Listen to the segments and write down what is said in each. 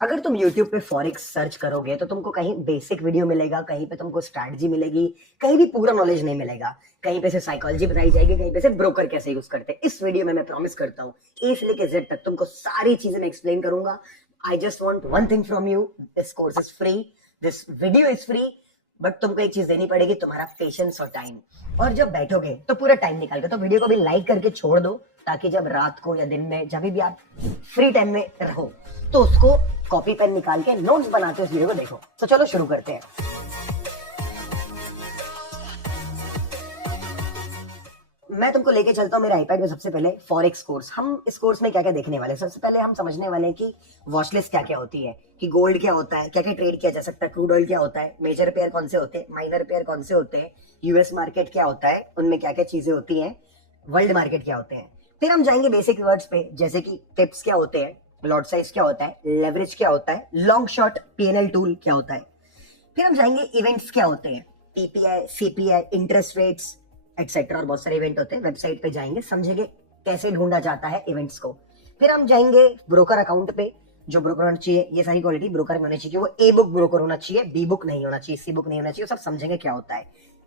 अगर तुम YouTube पे फॉरेक्स सर्च करोगे तो तुमको कहीं बेसिक वीडियो मिलेगा, कहीं पे तुमको स्ट्रैटेजी मिलेगी, कहीं भी पूरा नॉलेज नहीं मिलेगा। कहीं पे से साइकोलॉजी बताई जाएगी, कहीं पे से ब्रोकर कैसे यूज करते हैं। इस वीडियो में मैं प्रॉमिस करता हूँ ए से लेके जेड तक तुमको सारी चीजें मैं एक्सप्लेन करूंगा। I just want one thing from you, this course is free, this video is free, but तुमको एक चीज देनी पड़ेगी, तुम्हारा पेशेंस और टाइम। और जब बैठोगे तो पूरा टाइम निकाल के तो वीडियो को भी लाइक करके छोड़ दो, ताकि जब रात को या दिन में जब भी आप फ्री टाइम में रहो तो उसको कॉपी पेन निकाल के नोट्स बनाते हो, उस वीडियो को देखो। तो चलो शुरू करते हैं। मैं तुमको लेके चलता हूँ मेरे आईपैड में। सबसे पहले फॉरेक्स कोर्स, हम इस कोर्स में क्या क्या देखने वाले हैं। सबसे पहले हम समझने वाले हैं कि वॉचलिस्ट क्या क्या होती है, कि गोल्ड क्या होता है, क्या क्या ट्रेड किया जा सकता है, क्रूड ऑयल क्या होता है, मेजर पेयर कौन से होते हैं, माइनर पेयर कौन से होते हैं, यूएस मार्केट क्या होता है, उनमें क्या क्या चीजें होती हैं, वर्ल्ड मार्केट क्या होते हैं। फिर हम जाएंगे बेसिक वर्ड्स पे, जैसे कि टिप्स क्या होते हैं, लॉट साइज क्या होता है, लेवरेज क्या होता है, लॉन्ग शॉर्ट पीएनएल टूल क्या होता है। फिर हम जाएंगे इवेंट्स क्या होते हैं, PPI, CPI, interest rates etcetera, और बहुत सारे इवेंट होते हैं। वेबसाइट पे जाएंगे, समझेंगे कैसे ढूंढा जाता है इवेंट्स को। फिर हम जाएंगे ब्रोकर अकाउंट पे, जो ब्रोकर होना चाहिए, ये सारी क्वालिटी ब्रोकर में होनी चाहिए। वो ए बुक ब्रोकर होना चाहिए, बी बुक नहीं होना चाहिए, सी बुक नहीं होना चाहिए, सब समझेंगे क्या होता है।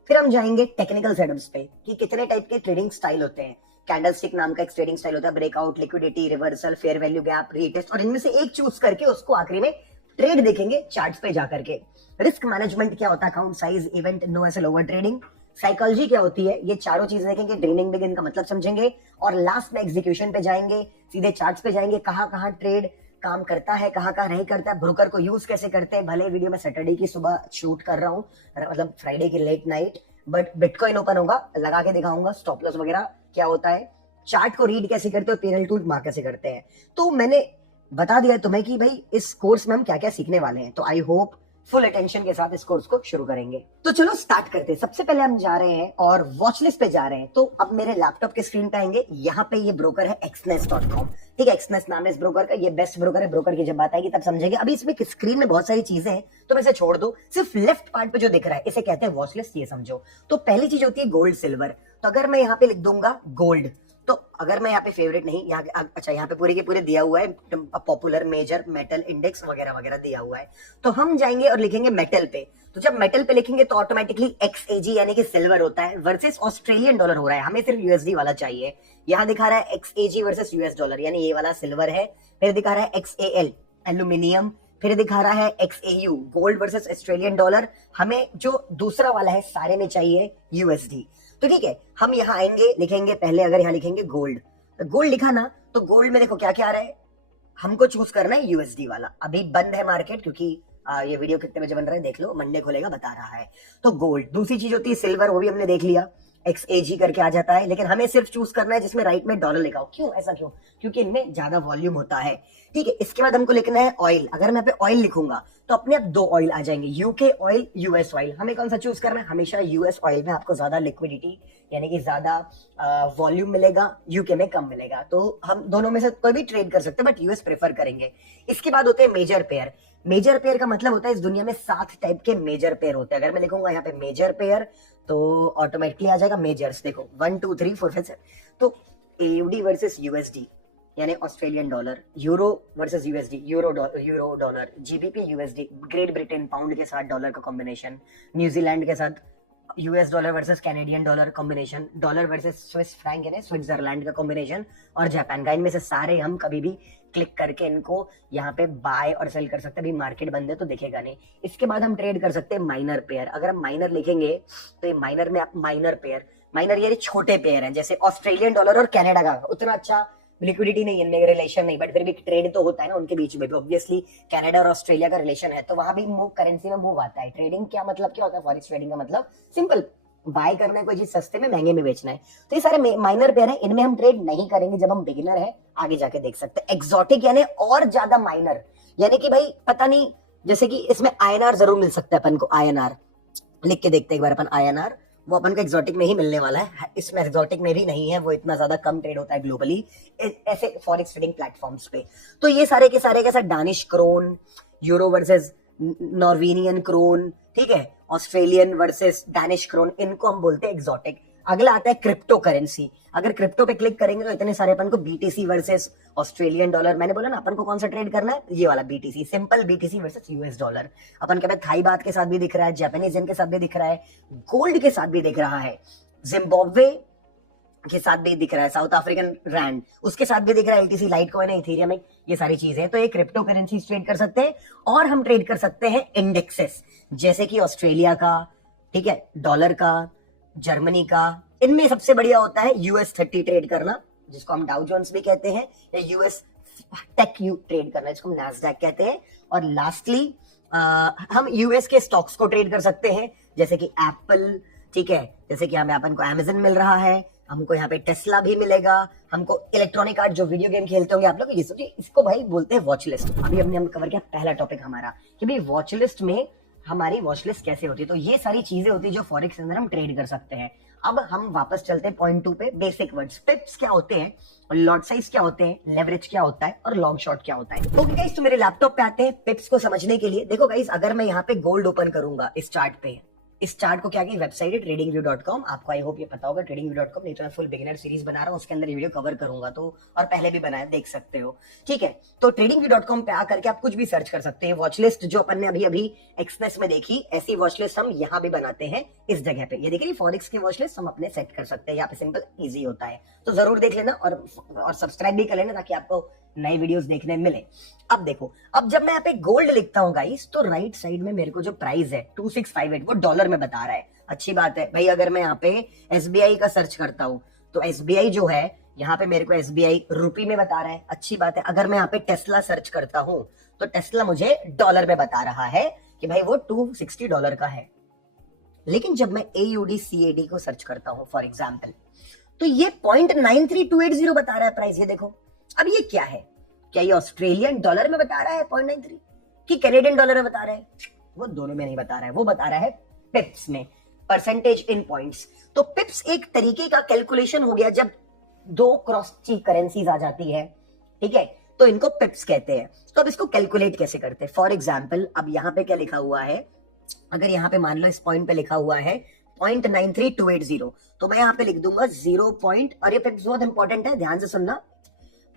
फिर हम जाएंगे टेक्निकल सेटअप्स पे, कि कितने टाइप के ट्रेडिंग स्टाइल होते हैं। कैंडलस्टिक नाम का एक ट्रेडिंग स्टाइल होता है, breakout, liquidity, reversal, fair value gap, retest, और इनमें से एक चूज करके उसको आखिरी में ट्रेड देखेंगे चार्ट्स पे जाकर के। रिस्क मैनेजमेंट क्या होता है, account size, event, no SL, overtrading, psychology क्या होती है, ये चारों चीजें देखेंगे, ड्रेनिंग बिगिन का मतलब समझेंगे, और लास्ट में एग्जीक्यूशन पे जाएंगे, सीधे चार्ट्स पे जाएंगे, कहाँ कहाँ ट्रेड काम करता है, कहाँ कहाँ नहीं करता है, ब्रोकर को यूज कैसे करते हैं। भले वीडियो में सैटरडे की सुबह शूट कर रहा हूँ, मतलब फ्राइडे की late night, but bitcoin open होगा, लगा के दिखाऊंगा स्टॉप लॉस वगैरह क्या होता है, चार्ट को रीड कैसे करते हो, पीएनएल टूल मार्क कैसे करते हैं। तो मैंने बता दिया तुम्हें कि भाई इस कोर्स में हम क्या क्या सीखने वाले हैं। तो आई होप फुल अटेंशन के साथ इस कोर्स को शुरू करेंगे। तो चलो स्टार्ट करते हैं। सबसे पहले हम जा रहे हैं और वॉच लिस्ट पे जा रहे हैं। तो अब मेरे लैपटॉप के स्क्रीन पे आएंगे, यहाँ पे ये ब्रोकर है xnest.com। ठीक है, xnest नाम है इस ब्रोकर का, ये बेस्ट ब्रोकर है। ब्रोकर की जब बात आएगी तब समझेंगे। अभी इसमें स्क्रीन में बहुत सारी चीजें हैं तो मैं इसे छोड़ दो, सिर्फ लेफ्ट पार्ट पे जो दिख रहा है इसे कहते हैं वॉच लिस्ट, ये समझो। तो पहली चीज होती है गोल्ड सिल्वर। तो अगर मैं यहाँ पे लिख दूंगा गोल्ड, तो अगर मैं यहाँ पे फेवरेट नहीं, यहाँ अच्छा यहाँ पे पूरे के पूरे दिया हुआ है, पॉपुलर, मेजर, मेटल इंडेक्स वगैरह वगैरह दिया हुआ है। तो हम जाएंगे और लिखेंगे मेटल पे। तो जब मेटल पे लिखेंगे तो ऑटोमेटिकली XAG यानी कि सिल्वर होता है वर्सेस ऑस्ट्रेलियन डॉलर हो रहा है, हमें सिर्फ यूएसडी वाला चाहिए। यहाँ दिखा रहा है XAG वर्सेस यूएस डॉलर, यानी ये वाला सिल्वर है। फिर दिखा रहा है XAL एल्यूमिनियम, फिर दिखा रहा है XAU gold versus Australian dollar. हमें जो दूसरा वाला है सारे में चाहिए यूएसडी। तो ठीक है, हम यहाँ आएंगे, लिखेंगे पहले, अगर यहाँ लिखेंगे गोल्ड, तो गोल्ड लिखा ना, तो गोल्ड में देखो क्या क्या आ रहा है, हमको चूज करना है यूएसडी वाला। अभी बंद है मार्केट, क्योंकि ये वीडियो कितने बजे बन रहा है देख लो, मंडे खुलेगा, बता रहा है। तो गोल्ड। दूसरी चीज होती है सिल्वर, वो भी हमने देख लिया, XAG करके आ जाता है। लेकिन हमें सिर्फ चूज करना है जिसमें राइट में डॉलर लिखा हो। क्यों ऐसा, क्यों? क्योंकि इनमें ज्यादा वॉल्यूम होता है। ठीक है, इसके बाद हमको लिखना है ऑयल। अगर मैं पे ऑयल लिखूंगा तो अपने आप दो ऑयल आ जाएंगे, यूके ऑयल, यूएस ऑयल। हमें कौन सा चूज करना है? हमेशा यूएस ऑयल में आपको ज्यादा लिक्विडिटी यानी कि ज्यादा वॉल्यूम मिलेगा, यूके में कम मिलेगा। तो हम दोनों में से कोई भी ट्रेड कर सकते हैं, बट यूएस प्रेफर करेंगे। इसके बाद होते हैं मेजर पेयर। मेजर पेयर का मतलब होता है इस दुनिया में 7 टाइप के मेजर पेयर होते हैं। अगर मैं लिखूंगा यहाँ पे मेजर पेयर तो ऑटोमेटिकली आ जाएगा मेजर्स, देखो 1 2 3 4 5 6। तो एयूडी वर्सेस यूएसडी यानी Australian dollar, euro versus USD, euro dollar, GBP USD, great Britain pound के साथ डॉलर का कॉम्बिनेशन, न्यूजीलैंड के साथ US dollar versus Canadian dollar combination, dollar versus Swiss franc यानी स्विट्जरलैंड का कॉम्बिनेशन, और जापान का। इनमें से सारे हम कभी भी क्लिक करके इनको यहाँ पे बाय और सेल कर सकते हैं। अभी मार्केट बंद है तो दिखेगा नहीं। इसके बाद हम ट्रेड कर सकते हैं माइनर पेयर। अगर हम माइनर लिखेंगे तो ये माइनर में आप माइनर पेयर, माइनर ये छोटे पेयर हैं, जैसे ऑस्ट्रेलियन डॉलर और कनाडा का उतना अच्छा लिक्विडिटी नहीं है, रिलेशन नहीं, बट फिर भी ट्रेड तो होता है ना उनके बीच में भी। ऑब्वियसली कनाडा और ऑस्ट्रेलिया का रिलेशन है तो वहां भी मूव, करेंसी में मूव आता है। ट्रेडिंग क्या मतलब, क्या होता है फॉरेक्स ट्रेडिंग का मतलब? सिंपल, बाय करना है कोई चीज सस्ते में महंगे में बेचना है। तो ये सारे माइनर पेयर है, इनमें हम ट्रेड नहीं करेंगे जब हम बिगिनर है, आगे जाके देख सकते हैं। एक्सोटिक यानी और ज्यादा माइनर, यानी कि भाई पता नहीं, जैसे कि इसमें आईएनआर जरूर मिल सकता है अपन को। आईएनआर लिख के देखते हैं एक बार अपन, आईएनआर वो अपन को एक्सोटिक में ही मिलने वाला है। इसमें एक्सोटिक में भी नहीं है, वो इतना ज्यादा कम ट्रेड होता है ग्लोबली ऐसे फॉरेक्स ट्रेडिंग प्लेटफॉर्म्स पे। तो ये सारे के सारे कैसा, Danish krone, euro versus Norwegian krone, ठीक है, ऑस्ट्रेलियन वर्सेस डैनिश क्रोन, इनको हम बोलते हैं एक्सोटिक। अगला आता है क्रिप्टो करेंसी। अगर क्रिप्टो पे क्लिक करेंगे तो इतने सारे अपन को बीटीसी वर्सेस ऑस्ट्रेलियन डॉलर, मैंने बोला ना अपन को कौन सा ट्रेड करना है, ये वाला BTC, simple BTC versus US dollar. अपन के पास थाई बात के साथ भी दिख रहा है, जापानीज येन के साथ भी दिख रहा है, गोल्ड के साथ भी दिख रहा है, जिम्बाब्वे के साथ भी दिख रहा है, साउथ अफ्रीकन रैंड उसके साथ भी दिख रहा है, एलटीसी, लाइट कॉइन, इथेरियम, ये सारी चीजें। तो ये क्रिप्टो करेंसी ट्रेड कर सकते हैं। और हम ट्रेड कर सकते हैं इंडेक्सेस, जैसे कि ऑस्ट्रेलिया का, ठीक है, डॉलर का, जर्मनी का। इनमें सबसे बढ़िया होता है यूएस 30 ट्रेड करना, जिसको हम डाउ जोन्स भी कहते हैं, या यूएस टेक यू ट्रेड करना, जिसको हम नैस्डैक कहते हैं। और लास्टली हम यूएस के स्टॉक्स को ट्रेड कर सकते हैं, जैसे कि एप्पल, ठीक है, जैसे कि हमें अपन को अमेजन मिल रहा है, हमको यहाँ पे टेस्ला भी मिलेगा, हमको इलेक्ट्रॉनिक आर्ट, जो वीडियो गेम खेलते होंगे आप लोग, ये सोचिए, इसको भाई बोलते हैं वॉच लिस्ट। अभी हमने कवर किया पहला टॉपिक हमारा कि भाई वॉच लिस्ट में हमारी वॉच लिस्ट कैसे होती है। तो ये सारी चीजें होती है जो फॉरेक्स के अंदर हम ट्रेड कर सकते हैं। अब हम वापस चलते हैं पॉइंट 2 पे, बेसिक वर्ड्स। पिप्स क्या होते हैं, लॉट साइज क्या होते हैं, लेवरेज क्या होता है, और लॉन्ग शॉर्ट क्या होता है। ओके गाइस, तो मेरे लैपटॉप पे आते हैं पिप्स को समझने के लिए। देखो गाइस, अगर मैं यहाँ पे गोल्ड ओपन करूंगा इस चार्ट पे, इस चार्ट को क्या की वेबसाइट है tradingview.com, आपको आई होप ये पता होगा tradingview.com, नहीं तो मैं फुल बिगिनर सीरीज बना रहा हूँ, उसके अंदर ये वीडियो कवर करूंगा, तो और पहले भी बनाया, देख सकते हो, ठीक है। तो tradingview.com पे आकर के आप कुछ भी सर्च कर सकते हैं। वॉच लिस्ट जो अपन ने अभी अभी एक्सप्रेस में देखी, ऐसी वॉच लिस्ट हम यहाँ भी बनाते हैं इस जगह पे। ये देखिए फॉरेक्स की वॉच लिस्ट हम अपने सेट कर सकते हैं, यहाँ पे सिंपल इजी होता है। तो जरूर देख लेना और सब्सक्राइब भी कर लेना, ताकि आपको नए वीडियोस देखने मिले। अब देखो, अब जब मैं यहाँ पे गोल्ड लिखता हूँ गाइस, तो राइट साइड में मेरे को जो प्राइस है 2658 वो डॉलर में बता रहा है। अच्छी बात है भाई। अगर मैं यहाँ पे एसबीआई का सर्च करता हूँ तो एसबीआई जो है यहाँ पे मेरे को एसबीआई रुपी में बता रहा है। अच्छी बात है। अगर मैं यहाँ पे टेस्ला सर्च करता हूँ तो टेस्ला मुझे डॉलर में बता रहा है कि भाई वो $260 का है। लेकिन जब मैं AUD CAD को सर्च करता हूँ फॉर एग्जाम्पल, तो ये 0.93280 बता रहा है प्राइस। ये देखो, अब ये क्या है, क्या ये ऑस्ट्रेलियन डॉलर में बता रहा है 0.93 कि कैनेडियन डॉलर में बता रहा है? वो दोनों में नहीं बता रहा है, वो बता रहा है पिप्स में, परसेंटेज इन पॉइंट्स। तो पिप्स एक तरीके का कैलकुलेशन हो गया जब दो क्रॉस करेंसीज आ जाती है, ठीक है, तो इनको पिप्स कहते हैं। तो अब इसको कैलकुलेट कैसे करते हैं? फॉर एग्जाम्पल, अब यहाँ पे क्या लिखा हुआ है, अगर यहाँ पे मान लो इस पॉइंट पे लिखा हुआ है 0.93280, तो मैं यहाँ पे लिख दूंगा 0. और ये पिप्स बहुत इंपॉर्टेंट है, ध्यान से सुनना,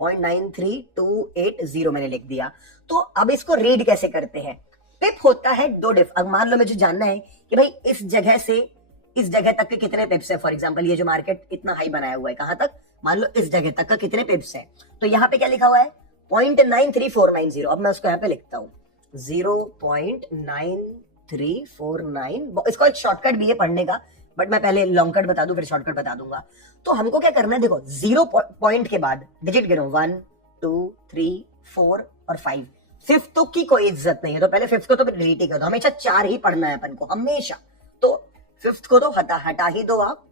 0.93280 मैंने लिख दिया। तो अब इसको रीड कैसे करते हैं? पिप होता है दो डिफ। अब मान लो मुझे जानना है कि भाई इस जगह से इस जगह तक के कितने पिप्स है। फॉर एग्जांपल, ये जो मार्केट इतना हाई बनाया हुआ है, कहां तक, मान लो इस जगह तक का कितने पिप्स है। तो यहाँ पे क्या लिखा हुआ है 0.93490। अब मैं उसको यहाँ पे लिखता हूँ 0.9349। इसको एक शॉर्टकट भी है पढ़ने का, बट मैं पहले लॉन्ग कट बता दूं फिर शॉर्टकट बता दूंगा। तो हमको क्या करना है, देखो 0 पॉइंट के बाद डिजिट गिनो 1 2 3 4 और 5। फिफ्थ तो की कोई इज्जत नहीं है, तो पहले फिफ्थ को तो डिलीट ही कर दो। हमेशा 4 ही पढ़ना है अपन को हमेशा। तो फिफ्थ को तो हटा ही दो आप,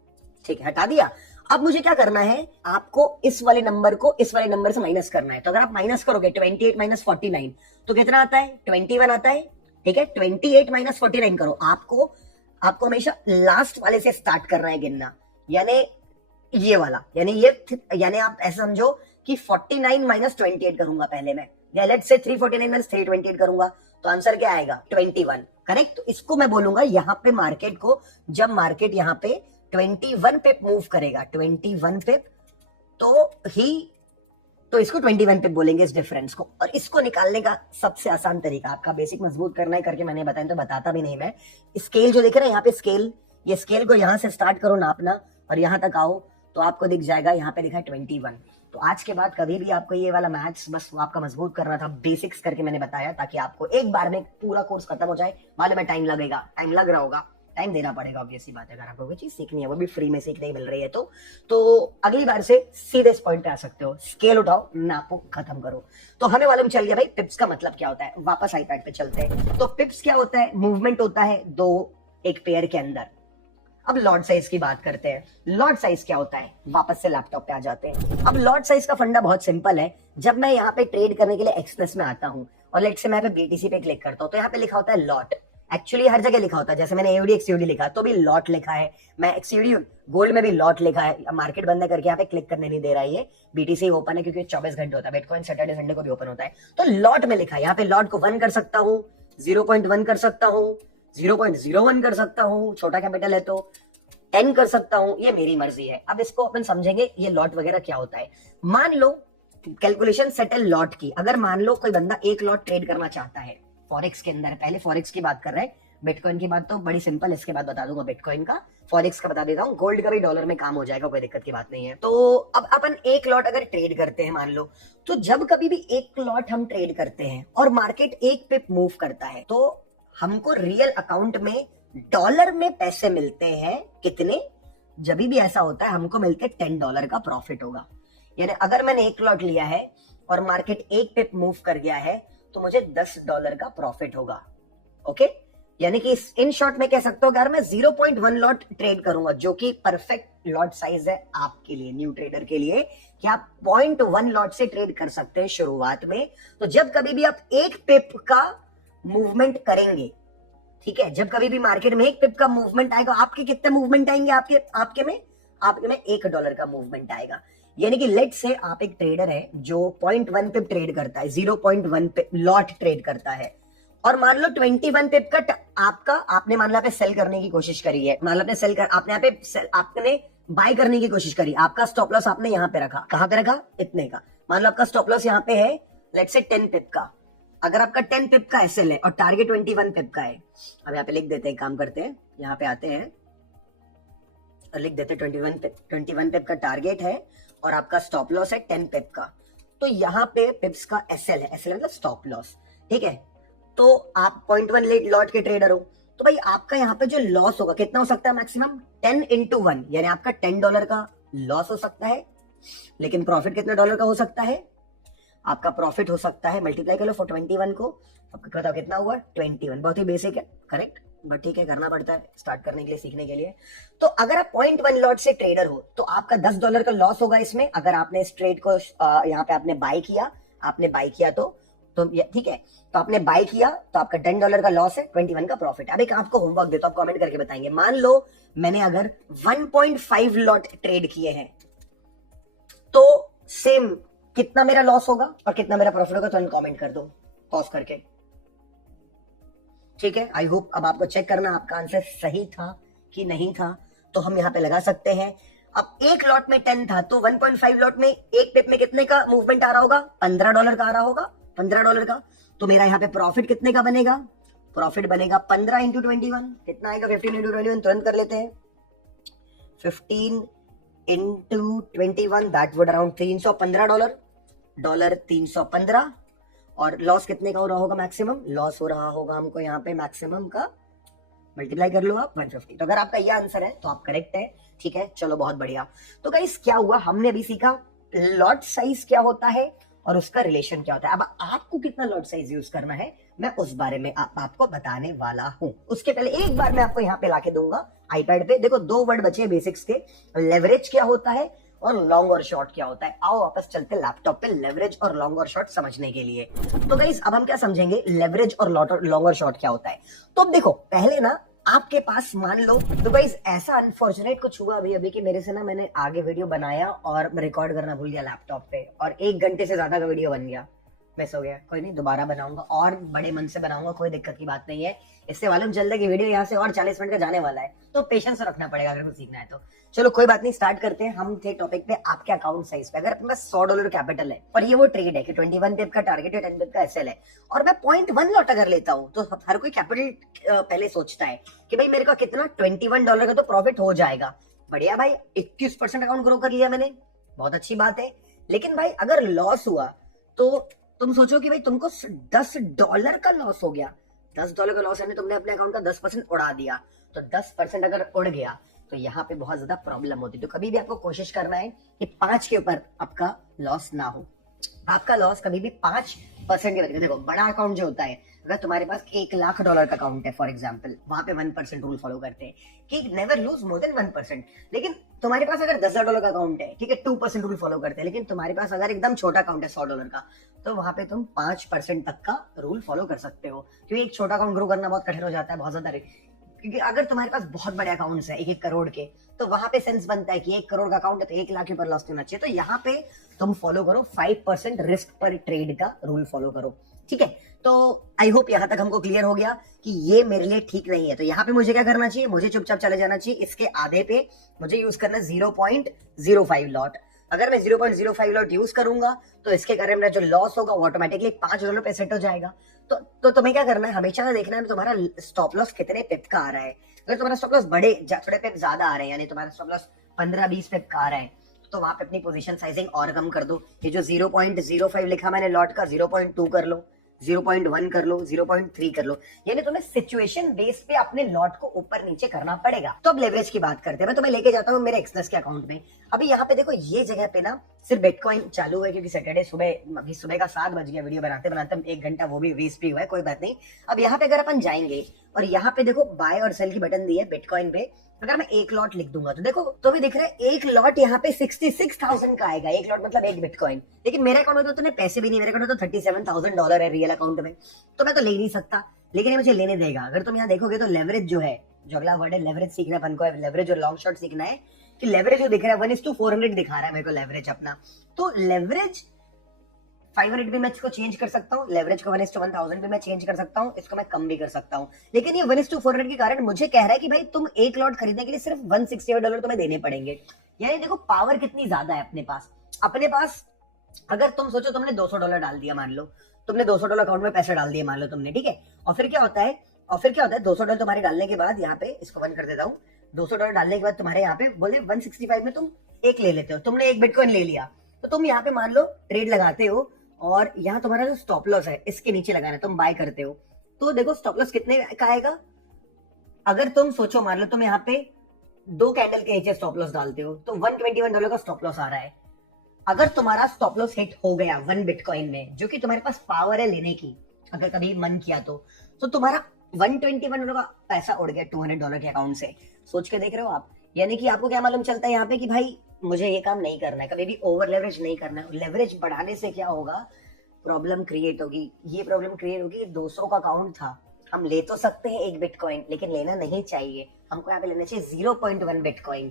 ठीक है, हटा दिया। अब मुझे क्या करना है, आपको इस वाले नंबर को इस वाले नंबर से माइनस करना है। तो अगर आप माइनस करोगे 28 माइनस 49 तो कितना आता है, 21 आता है, ठीक है। 28 माइनस 49 करो, आपको हमेशा लास्ट वाले से स्टार्ट करना है गिनना, यानी ये वाला, यानी आप ऐसा समझो कि 49 माइनस 28 करूंगा पहले मैं, या लेट्स से 349 माइनस 328 करूंगा, तो आंसर क्या आएगा 21, करेक्ट। तो इसको मैं बोलूंगा यहाँ पे मार्केट को, जब मार्केट यहाँ पे 21 पे मूव करेगा, 21 पे, तो इसको 21 पे बोलेंगे इस डिफरेंस को। और इसको निकालने का सबसे आसान तरीका, आपका बेसिक मजबूत करना है करके मैंने बताया, तो बताता भी नहीं मैं। स्केल जो देख रहे हैं यहाँ पे, स्केल, ये स्केल को यहाँ से स्टार्ट करो नापना और यहाँ तक आओ तो आपको दिख जाएगा यहाँ पे लिखा है 21। तो आज के बाद कभी भी आपको ये वाला मैथ्स बस आपका मजबूत करना था, बेसिक्स करके मैंने बताया, ताकि आपको एक बार में पूरा कोर्स खत्म हो जाए। मालूम है टाइम लगेगा, टाइम लग रहा होगा, टाइम देना पड़ेगा, ऑब्वियस सी बात है। अगर आपको कोई चीज सीखनी है, वो भी फ्री में सीखने मिल रही है, तो अगली बार से सीधे इस पॉइंट पे आ सकते हो। स्केल उठाओ, नापो, खत्म करो। तो हमें मालूम चल गया भाई पिप्स का मतलब क्या होता है। वापस आईपैड पे चलते हैं। तो पिप्स क्या होता है, मूवमेंट होता है दो एक पेयर के अंदर। अब लॉट साइज की बात करते हैं। लॉट साइज क्या होता है, वापस से लैपटॉप पे आ जाते हैं। अब लॉट साइज का फंडा बहुत सिंपल है। जब मैं यहाँ पे ट्रेड करने के लिए एक्सप्रेस में आता हूँ और लेट से मैं बीटीसी पे क्लिक करता हूँ, तो यहाँ पे लिखा होता है लॉट। एक्चुअली हर जगह लिखा होता है, जैसे मैंने AUD XUD लिखा तो भी लॉट लिखा है, मैं XUD गोल्ड में भी लॉट लिखा है। मार्केट बंद करके यहाँ पे क्लिक करने नहीं दे रहा है, ये BTC ओपन है क्योंकि 24 घंटे होता है, बिटकॉइन सैटरडे संडे को भी ओपन होता है। तो लॉट में लिखा है, यहाँ पे लॉट को 1 कर सकता हूँ, 0.1 कर सकता हूँ, 0.01 कर सकता हूँ, छोटा कैपिटल है तो 10 कर सकता हूं, ये मेरी मर्जी है। अब इसको अपन समझेंगे ये लॉट वगैरह क्या होता है। मान लो कैलकुलेशन सेटल लॉट की, अगर मान लो कोई बंदा एक लॉट ट्रेड करना चाहता है फॉरेक्स के अंदर, पहले फॉरेक्स की बात कर रहे हैं, बिटकॉइन की बात तो बड़ी सिंपल, इसके बाद बता दूंगा बिटकॉइन का, फॉरेक्स का बता देता हूँ, गोल्ड का भी डॉलर में काम हो जाएगा, कोई दिक्कत की बात नहीं है। तो अब अपन एक लॉट अगर ट्रेड करते हैं मान लो, तो जब कभी भी एक लॉट हम ट्रेड करते हैं और मार्केट एक पिप मूव करता है, तो हमको रियल अकाउंट में डॉलर में पैसे मिलते हैं कितने, जब भी ऐसा होता है हमको मिलते हैं $10 का प्रॉफिट होगा। यानी अगर मैंने एक लॉट लिया है और मार्केट एक पिप मूव कर गया है तो मुझे $10 का प्रॉफिट होगा। ओके, यानी कि इन शॉर्ट में कह सकते हो अगर मैं 0.1 लॉट ट्रेड करूंगा, जो कि परफेक्ट लॉट साइज है आपके लिए, न्यू ट्रेडर के लिए, कि आप 0.1 लॉट से ट्रेड कर सकते हैं शुरुआत में। तो जब कभी भी आप एक पिप का मूवमेंट करेंगे, ठीक है, जब कभी भी मार्केट में एक पिप का मूवमेंट आएगा, आपके कितने मूवमेंट आएंगे, आपके में $1 का मूवमेंट आएगा। यानी कि लेट से आप एक ट्रेडर है जो 0.1 पिप ट्रेड करता है, 0.1 पिप लॉट ट्रेड करता है, और मान लो 21 पिप का आपने मान लो पे सेल करने की कोशिश करी है, मान लो आपने सेल कर, आपने यहाँ पे आपने बाय करने की कोशिश करी, आपका स्टॉप लॉस आपने यहाँ पे रखा, कहां पे रखा, इतने का, मान लो आपका स्टॉप लॉस यहाँ पे है लेट से 10 पिप का। अगर आपका 10 पिप का एसएल है और टारगेट 21 पिप का है, अब यहाँ पे लिख देते हैं, काम करते हैं, यहाँ पे आते हैं और लिख देते हैं 21 पिप का टारगेट है और आपका स्टॉप लॉस है 10 पिप का। तो यहाँ पे पिप्स का एसएल है, एसएल मतलब स्टॉप लॉस, ठीक है। तो आप 0.1 लॉट के ट्रेडर हो, तो भाई आपका यहाँ पे जो लॉस होगा कितना हो सकता है, मैक्सिमम 10 into 1, यानी आपका $10 का लॉस हो सकता है, लेकिन प्रॉफिट कितने डॉलर का हो सकता है, आपका प्रॉफिट हो सकता है, मल्टीप्लाई कर लो 421 को, आपका बताओ कितना हुआ, 21। बहुत ही बेसिक है, करेक्ट, बट ठीक है, करना पड़ता है स्टार्ट करने के लिए, सीखने के लिए। तो अगर आप 0.1 लॉट से ट्रेडर हो तो आपका $10 का लॉस होगा इसमें। अगर आपने इस ट्रेड को यहाँ पे आपने बाय किया तो ठीक है, तो आपने बाय किया तो आपका $10 का लॉस है, 21 का प्रॉफिट। अब एक आपको होमवर्क देता हूं, आप कमेंट करके बताएंगे, मान लो मैंने अगर 1.5 लॉट ट्रेड किए हैं तो सेम कितना मेरा लॉस होगा और कितना मेरा प्रॉफिट होगा, तो कमेंट कर दो पॉज करके, ठीक है। आई होप अब आपको चेक करना आपका आंसर सही था कि नहीं था, तो हम यहाँ पे लगा सकते हैं। अब एक लॉट में 10 था तो 1.5 लॉट में एक पिप में कितने का मूवमेंट आ रहा होगा, $15 का आ रहा होगा, $15 का। तो मेरा यहाँ पे प्रॉफिट कितने का बनेगा, प्रॉफिट बनेगा 15 into 21, कितना आएगा, 15 into 21, तुरंत कर लेते हैं, 15 into 21 that would around $315, dollar 315। और लॉस कितने का हो रहा होगा, मैक्सिमम लॉस हो रहा होगा हमको यहाँ पे मैक्सिमम का, मल्टीप्लाई कर लो आप 150। तो अगर आपका यह आंसर है तो आप करेक्ट है, ठीक है, चलो बहुत बढ़िया। तो गाइस क्या हुआ, हमने अभी सीखा लॉट साइज क्या होता है और उसका रिलेशन क्या होता है। अब आपको कितना लॉट साइज यूज करना है मैं उस बारे में आपको बताने वाला हूं। उसके पहले एक बार मैं आपको यहाँ पे लाके दूंगा आईपैड पे, देखो 2 वर्ड बचे बेसिक्स के, लेवरेज क्या होता है और लॉन्ग और शॉर्ट क्या होता है। आओ वापस चलते लैपटॉप पे लेवरेज और लॉन्ग और शॉर्ट समझने के लिए। तो गाइस अब हम क्या समझेंगे, लेवरेज और लॉन्ग और शॉर्ट क्या होता है। तो अब देखो पहले ना आपके पास मान लो, तो गाइस ऐसा अनफॉर्चुनेट कुछ हुआ अभी कि मेरे से ना मैंने आगे वीडियो बनाया और रिकॉर्ड करना भूल गया लैपटॉप पे, और 1 घंटे से ज्यादा का वीडियो बन गया, मिस हो गया। कोई नहीं, दोबारा बनाऊंगा और बड़े मन से बनाऊंगा, कोई दिक्कत की बात नहीं है। इससे मालूम चल रहा है कि वीडियो यहाँ से और 40 मिनट का जाने वाला है, तो पेशेंस रखना पड़ेगा अगर कुछ सीखना है तो। चलो कोई बात नहीं, स्टार्ट करते हैं। हम थे टॉपिक पे आपके अकाउंट साइज पे। अगर अपने पास $100 कैपिटल है और ये वो ट्रेड है कि 21 पिप का टारगेट है, 10 पिप का एसएल है, और मैं 0.1 लॉट अगर लेता हूं, तो हर कोई कैपिटल पहले सोचता है कि भाई मेरे को कितना $21 का तो प्रॉफिट हो जाएगा। बढ़िया भाई, 21% अकाउंट ग्रो कर लिया मैंने, बहुत अच्छी बात है। लेकिन भाई अगर लॉस हुआ तो तुम सोचो कि भाई तुमको $10 का लॉस हो गया, $10 का लॉस है, तुमने अपने अकाउंट का 10% उड़ा दिया। तो 10% अगर उड़ गया तो यहाँ पे बहुत ज्यादा प्रॉब्लम होती है। तो कभी भी आपको कोशिश करना है कि 5 के ऊपर आपका लॉस ना हो। आपका लॉस कभी भी 5% के बचेगा। देखो बड़ा अकाउंट जो होता है, अगर तुम्हारे पास $1,00,000 का अकाउंट है फॉर एग्जाम्पल, वहां पे 1% रूल फॉलो करते हैं कि नेवर लूज मोर देन 1%। लेकिन तुम्हारे पास अगर $10,000 का अकाउंट है, ठीक है, 2% रूल फॉलो करते हैं। लेकिन तुम्हारे पास अगर एकदम छोटा अकाउंट है $100 का, तो वहां पे तुम 5% तक का रूल फॉलो कर सकते हो, क्योंकि एक छोटा अकाउंट ग्रो करना बहुत कठिन हो जाता है, बहुत ज्यादा। क्योंकि अगर तुम्हारे पास बहुत बड़े अकाउंट्स है 1-1 करोड़ के, तो वहां पे सेंस बनता है कि 1 करोड़ का अकाउंट है तो 1 लाख के ऊपर लॉस होना चाहिए। तो यहाँ पे तुम फॉलो करो 5% रिस्क पर ट्रेड का रूल फॉलो करो, ठीक है, तो आई होप यहां तक हमको क्लियर हो गया कि ये मेरे लिए ठीक नहीं है। तो यहाँ पे मुझे क्या करना चाहिए, मुझे चुपचाप चले जाना चाहिए, इसके आधे पे मुझे यूज करना 0.05 लॉट। अगर मैं 0.05 लॉट यूज करूंगा तो इसके कारण मेरा जो लॉस होगा वो ऑटोमेटिकली $5 पे सेट हो जाएगा। तो तुम्हें क्या करना है, हमेशा देखना है तुम्हारा स्टॉप लॉस कितने पिप का आ रहा है। अगर तुम्हारा स्टॉप लॉस थोड़े पिप ज्यादा आ रहे हैं, यानी तुम्हारा स्टॉप लॉस 15-20 पिप का आ रहा है, तो वहां पे अपनी पोजीशन साइजिंग और कम कर दो। ये जो 0.05 लिखा मैंने लॉट का, 0.2 कर लो, 0.1 कर लो, 0.3 कर लो, यानी तुम्हें सिचुएशन बेस पे अपने लॉट को ऊपर नीचे करना पड़ेगा। तो अब लेवरेज की बात करते हैं। मैं तुम्हें लेके जाता हूँ मेरे एक्सनेस के अकाउंट में। अभी यहाँ पे देखो, ये जगह पे ना सिर्फ बिटकॉइन चालू है, क्योंकि सैटरडे सुबह, अभी सुबह का 7 बज गया, वीडियो बनाते बनाते 1 घंटा वो भी वेस्ट भी हुआ है, कोई बात नहीं। अब यहाँ पे अगर अपन जाएंगे और यहाँ पे देखो बाय और सेल की बटन दी है बिटकॉइन पे, अगर मैं एक लॉट लिख दूंगा तो देखो तो भी दिख रहा है एक लॉट यहाँ पे 66,000 का आएगा। एक लॉट मतलब एक बिटकॉइन। लेकिन मेरे अकाउंट में तो उतने पैसे भी नहीं, मेरे अकाउंट में तो $37,000 है रियल अकाउंट में, तो मैं तो ले नहीं सकता। लेकिन ये मुझे लेने देगा। अगर तुम यहाँ देखोगे तो लेवरेज जो है, जो अगला वर्ड है लेवरेज सीखना है अपन को, लेवरेज और लॉन्ग शॉट सीखना है कि लेवरेज जो दिख रहा है 1:400 दिखा रहा है मेरे को लेवरेज अपना। तो लेवरेज 500 भी मैं इसको चेंज कर सकता हूँ, लेवरेज को 1:1000 भी मैं चेंज कर सकता हूँ, इसको मैं कम भी कर सकता हूँ। लेकिन ये 1:400 के कारण मुझे कह रहा है कि भाई तुम एक लॉट खरीदने के लिए सिर्फ $168 तुम्हें देने पड़ेंगे। यानी देखो पावर कितनी ज्यादा है अपने पास। अगर तुम सोचो तुमने $200 डाल दिया, मान लो तुमने $200 अकाउंट में पैसे डाल दिए, मान लो तुमने, ठीक है। और फिर क्या होता है $200 तुम्हारे डालने के बाद, यहाँ पे इसको बंद कर देता हूँ, $200 डालने के बाद तुम्हारे यहाँ पे बोले 165 में तुम एक ले लेते हो, तुमने एक बिटकॉइन ले लिया। तो तुम यहाँ पे मान लो ट्रेड लगाते हो और यहाँ तुम्हारा जो स्टॉप लॉस है इसके नीचे लगाना है, तुम बाय करते हो, तो देखो स्टॉप लॉस कितने का आएगा। अगर तुम सोचो, मान लो तुम यहाँ पे 2 कैंडल के नीचे स्टॉप लॉस डालते हो तो $121 का स्टॉप लॉस आ रहा है। अगर तुम्हारा स्टॉप लॉस हिट हो गया 1 बिटकॉइन में, जो कि तुम्हारे पास पावर है लेने की, अगर कभी मन किया तो तुम्हारा $121 का पैसा उड़ गया $200 के अकाउंट से। सोच के देख रहे हो आप। यानी कि आपको क्या मालूम चलता है यहाँ पे कि भाई मुझे ये काम नहीं करना है, कभी भी ओवर लेवरेज नहीं करना है। लेवरेज बढ़ाने से क्या होगा, प्रॉब्लम क्रिएट होगी। ये प्रॉब्लम क्रिएट होगी, 200 का अकाउंट था, हम ले तो सकते हैं एक बिटकॉइन, लेकिन लेना नहीं चाहिए। हमको यहाँ पे लेना चाहिए 0.1 बिटकॉइन।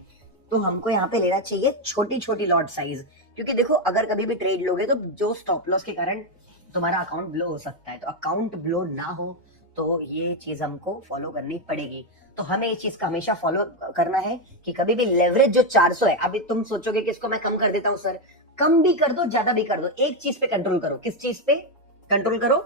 तो हमको यहाँ पे लेना चाहिए छोटी छोटी लॉट साइज, क्योंकि देखो अगर कभी भी ट्रेड लोगे तो जो स्टॉप लॉस के कारण तुम्हारा अकाउंट ब्लो हो सकता है। तो अकाउंट ब्लो ना हो तो ये चीज हमको फॉलो करनी पड़ेगी। तो हमें ये चीज का हमेशा फॉलो करना है कि कभी भी लेवरेज जो 400 है, अभी तुम सोचोगे कि इसको मैं कम कर देता हूँ सर, कम भी कर दो ज्यादा भी कर दो, एक चीज पे कंट्रोल करो। किस चीज पे कंट्रोल करो?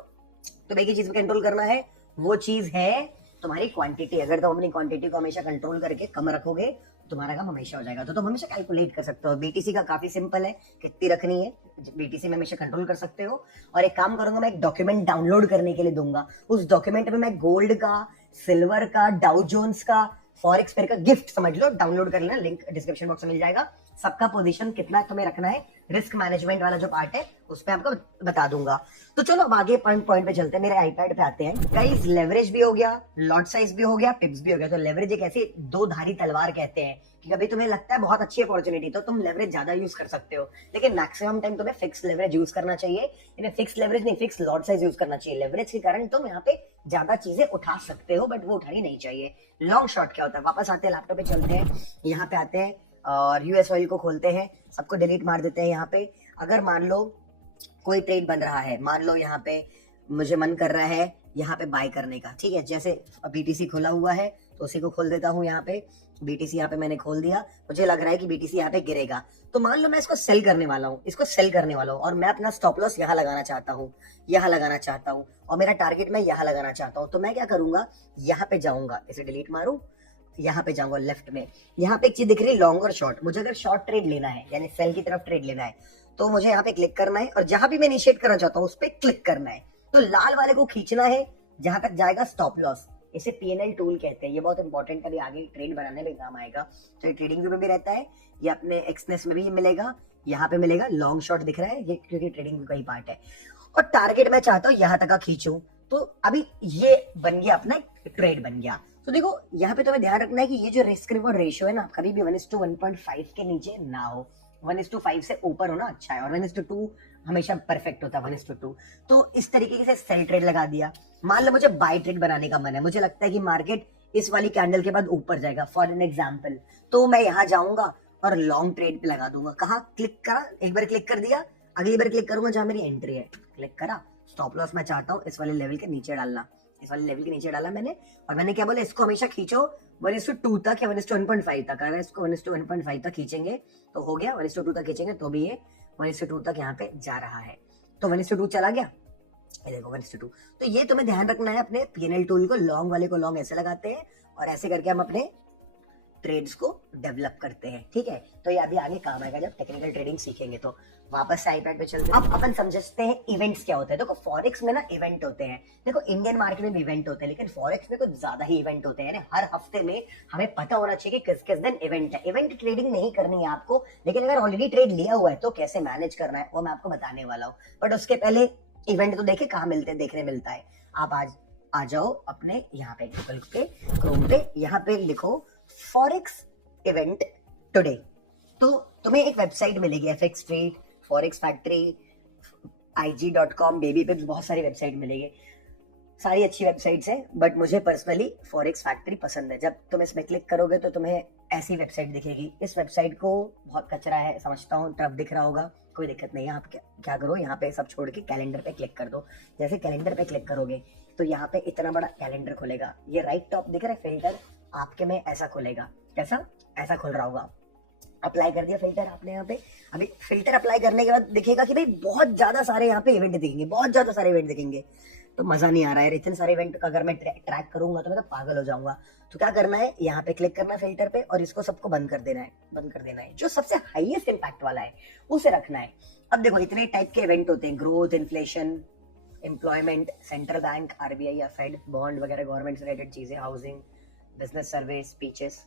तो एक ही चीज पे कंट्रोल करना है, वो चीज है तुम्हारी क्वांटिटी। अगर तुम अपनी क्वांटिटी को हमेशा कंट्रोल करके कम रखोगे, तुम्हारा काम हमेशा हो जाएगा। तो तुम हमेशा कैलकुलेट कर सकते हो। बीटीसी का काफी सिंपल है, कितनी रखनी है बीटीसी में हमेशा कंट्रोल कर सकते हो। और एक काम करूंगा, मैं एक डॉक्यूमेंट डाउनलोड करने के लिए दूंगा। उस डॉक्यूमेंट में मैं गोल्ड का, सिल्वर का, डाउ जोन्स का, फॉरेक्स पेयर का गिफ्ट समझ लो, डाउनलोड कर लेना, लिंक डिस्क्रिप्शन बॉक्स में मिल जाएगा। सबका पोजीशन कितना तुम्हें रखना है, रिस्क मैनेजमेंट वाला जो पार्ट है उस पर आपको बता दूंगा। तो चलो अब आगे पॉइंट पे चलते हैं, मेरे आईपैड पे आते हैं। गाइस लेवरेज भी हो गया, लॉट साइज भी हो गया, पिप्स भी हो गया। तो लेवरेज एक ऐसी दो धारी तलवार कहते हैं कि कभी तुम्हें लगता है बहुत अच्छी अपॉर्चुनिटी तो तुम लेवरेज ज्यादा यूज कर सकते हो, लेकिन मैक्सिमम टाइम तुम्हें फिक्स लेवरेज यूज करना चाहिए। इन्हें फिक्स लेवरेज नहीं, फिक्स लॉट साइज यूज करना चाहिए। लेवरेज के कारण तुम यहाँ पे ज्यादा चीजें उठा सकते हो, बट वो उठानी नहीं चाहिए। लॉन्ग शॉट क्या होता है, वापस आते हैं लैपटॉप पे, चलते हैं, यहाँ पे आते हैं और यूएस ऑयल को खोलते हैं, सबको डिलीट मार देते हैं। यहाँ पे अगर मान लो कोई ट्रेड बन रहा है, मान लो यहाँ पे मुझे मन कर रहा है यहाँ पे बाय करने का, ठीक है। जैसे बीटीसी खोला हुआ है तो उसी को खोल देता हूँ। यहाँ पे बीटीसी यहाँ पे मैंने खोल दिया, मुझे लग रहा है कि बीटीसी यहाँ पे गिरेगा, तो मान लो मैं इसको सेल करने वाला हूँ, और मैं अपना स्टॉप लॉस यहाँ लगाना चाहता हूँ, और मेरा टारगेट मैं यहाँ लगाना चाहता हूँ। तो मैं क्या करूंगा, यहाँ पे जाऊंगा, इसे डिलीट मारूं, यहाँ पे जाऊंगा लेफ्ट में, यहाँ पे एक चीज दिख रही है लॉन्ग और शॉर्ट। मुझे अगर शॉर्ट ट्रेड लेना है, यानी सेल की तरफ ट्रेड लेना है, तो मुझे यहाँ पे क्लिक करना है और जहां भी मैं इनिशिएट करना चाहता हूँ उस पर क्लिक करना है। तो लाल वाले को खींचना है जहां तक जाएगा स्टॉप लॉस। इसे पीएनएल टूल कहते हैं, ये बहुत इंपॉर्टेंट है, आगे ट्रेड बनाने में काम आएगा। तो ये ट्रेडिंग व्यू में भी रहता है, ये अपने एक्सनेस में भी मिलेगा, यहाँ पे मिलेगा। लॉन्ग शॉट दिख रहा है ये, क्योंकि ट्रेडिंग व्यू का ही पार्ट है। और टारगेट मैं चाहता हूँ यहाँ तक का खींचूं, तो अभी ये बन गया अपना ट्रेड बन गया। तो देखो यहाँ पे तुम्हें ध्यान रखना है कि ये जो रिस्क रिवॉर्ड रेशियो है ना, कभी भी 1:1.5 के नीचे ना हो, 1:5 से ऊपर होना अच्छा है, और 1:2 हमेशा परफेक्ट होता है, 1:2। तो इस तरीके से सेल ट्रेड लगा दिया। मान लो मुझे बाय ट्रेड बनाने का मन है, मुझे लगता है कि मार्केट इस वाली कैंडल के बाद ऊपर जाएगा फॉर एन एग्जाम्पल, तो मैं यहाँ जाऊंगा और लॉन्ग ट्रेड पे लगा दूंगा। कहाँ क्लिक करा, एक बार क्लिक कर दिया, अगली बार क्लिक करूंगा जहां मेरी एंट्री है, क्लिक करा, स्टॉप लॉस मैं चाहता हूँ इस वाले लेवल के नीचे डालना, इस वाले लेवल के नीचे डाला मैंने, और मैंने क्या बोला, इसको हमेशा खींचो 1:2 तक या 1:1.5 तक। अगर इसको 1:1.5 तक खींचेंगे तो हो गया, 1:2 तक खींचेंगे तो भी ये 1:2 तक यहाँ पे जा रहा है। तो 1:2 चला गया, ये देखो 1:2। तो ये तुम्हें ध्यान रखना है, अपने पीएनएल टूल को लॉन्ग वाले को लॉन्ग ऐसे लगाते हैं और ऐसे करके हम अपने ट्रेड्स को डेवलप करते हैं, ठीक है। तो ये अभी आगे काम आएगा जब टेक्निकल ट्रेडिंग सीखेंगे। तो वापस से आईपैड पे चलते हैं। अब अपन समझते हैं इवेंट्स क्या होते हैं। देखो फॉरेक्स में ना इवेंट होते हैं, देखो इंडियन मार्केट में भी इवेंट होते हैं, लेकिन फॉरेक्स में कुछ ज्यादा ही इवेंट होते हैं। हर हफ्ते में हमें पता होना चाहिए कि किस किस दिन इवेंट है। इवेंट ट्रेडिंग नहीं करनी है आपको, लेकिन अगर ऑलरेडी ट्रेड लिया हुआ है तो कैसे मैनेज करना है वो मैं आपको बताने वाला हूँ। बट उसके पहले इवेंट तो देखे कहाँ मिलते हैं, देखने मिलता है। आप आज आ जाओ अपने यहाँ पे गूगल पे, क्रोम पे, यहाँ पे लिखो फॉरेक्स इवेंट टुडे, तो तुम्हें एक वेबसाइट मिलेगी, FX trade, forex factory, IG.com, baby पिप्स, बहुत सारी वेबसाइट मिलेगी। सारी अच्छी वेबसाइट्स हैं, बट मुझे पर्सनली फॉरेक्स फैक्ट्री पसंद है। जब तुम इसमें क्लिक करोगे तो तुम्हें ऐसी वेबसाइट दिखेगी। इस वेबसाइट को बहुत कचरा है समझता हूँ, टफ दिख रहा होगा, कोई दिक्कत नहीं है। आप क्या करो, यहाँ पे सब छोड़ के कैलेंडर पे क्लिक कर दो। जैसे कैलेंडर पे क्लिक करोगे तो यहाँ पे इतना बड़ा कैलेंडर खुलेगा। ये राइट टॉप दिख रहा है फिल्टर, आपके में ऐसा खुलेगा। कैसा? ऐसा खुल रहा होगा। अप्लाई कर दिया फिल्टर आपने यहाँ पे। अभी फिल्टर अप्लाई करने के बाद दिखेगा कि भाई बहुत ज्यादा सारे यहाँ पे इवेंट दिखेंगे, बहुत ज्यादा सारे इवेंट दिखेंगे। तो मजा नहीं आ रहा है इतने सारे इवेंट का। अगर मैं ट्रैक करूंगा तो मैं तो पागल हो जाऊंगा। तो क्या करना है, यहाँ पे क्लिक करना है फिल्टर पे और इसको सबको बंद कर देना है, बंद कर देना है। जो सबसे हाईएस्ट इंपैक्ट वाला है उसे रखना है। अब देखो इतने टाइप के इवेंट होते हैं, growth, inflation, employment, central bank, RBI या फेड, बॉन्ड वगैरह, गवर्नमेंट से रिलेटेड चीजें, हाउसिंग, बिजनेस सर्वे, स्पीचेस,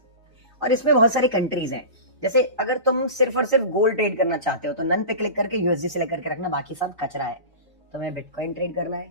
और इसमें बहुत सारी कंट्रीज हैं। जैसे अगर तुम सिर्फ और सिर्फ गोल्ड ट्रेड करना चाहते हो तो नन पे क्लिक करके USD सिलेक्ट करके रखना, बाकी सब कचरा है। तुम्हें बिटकॉइन ट्रेड करना है,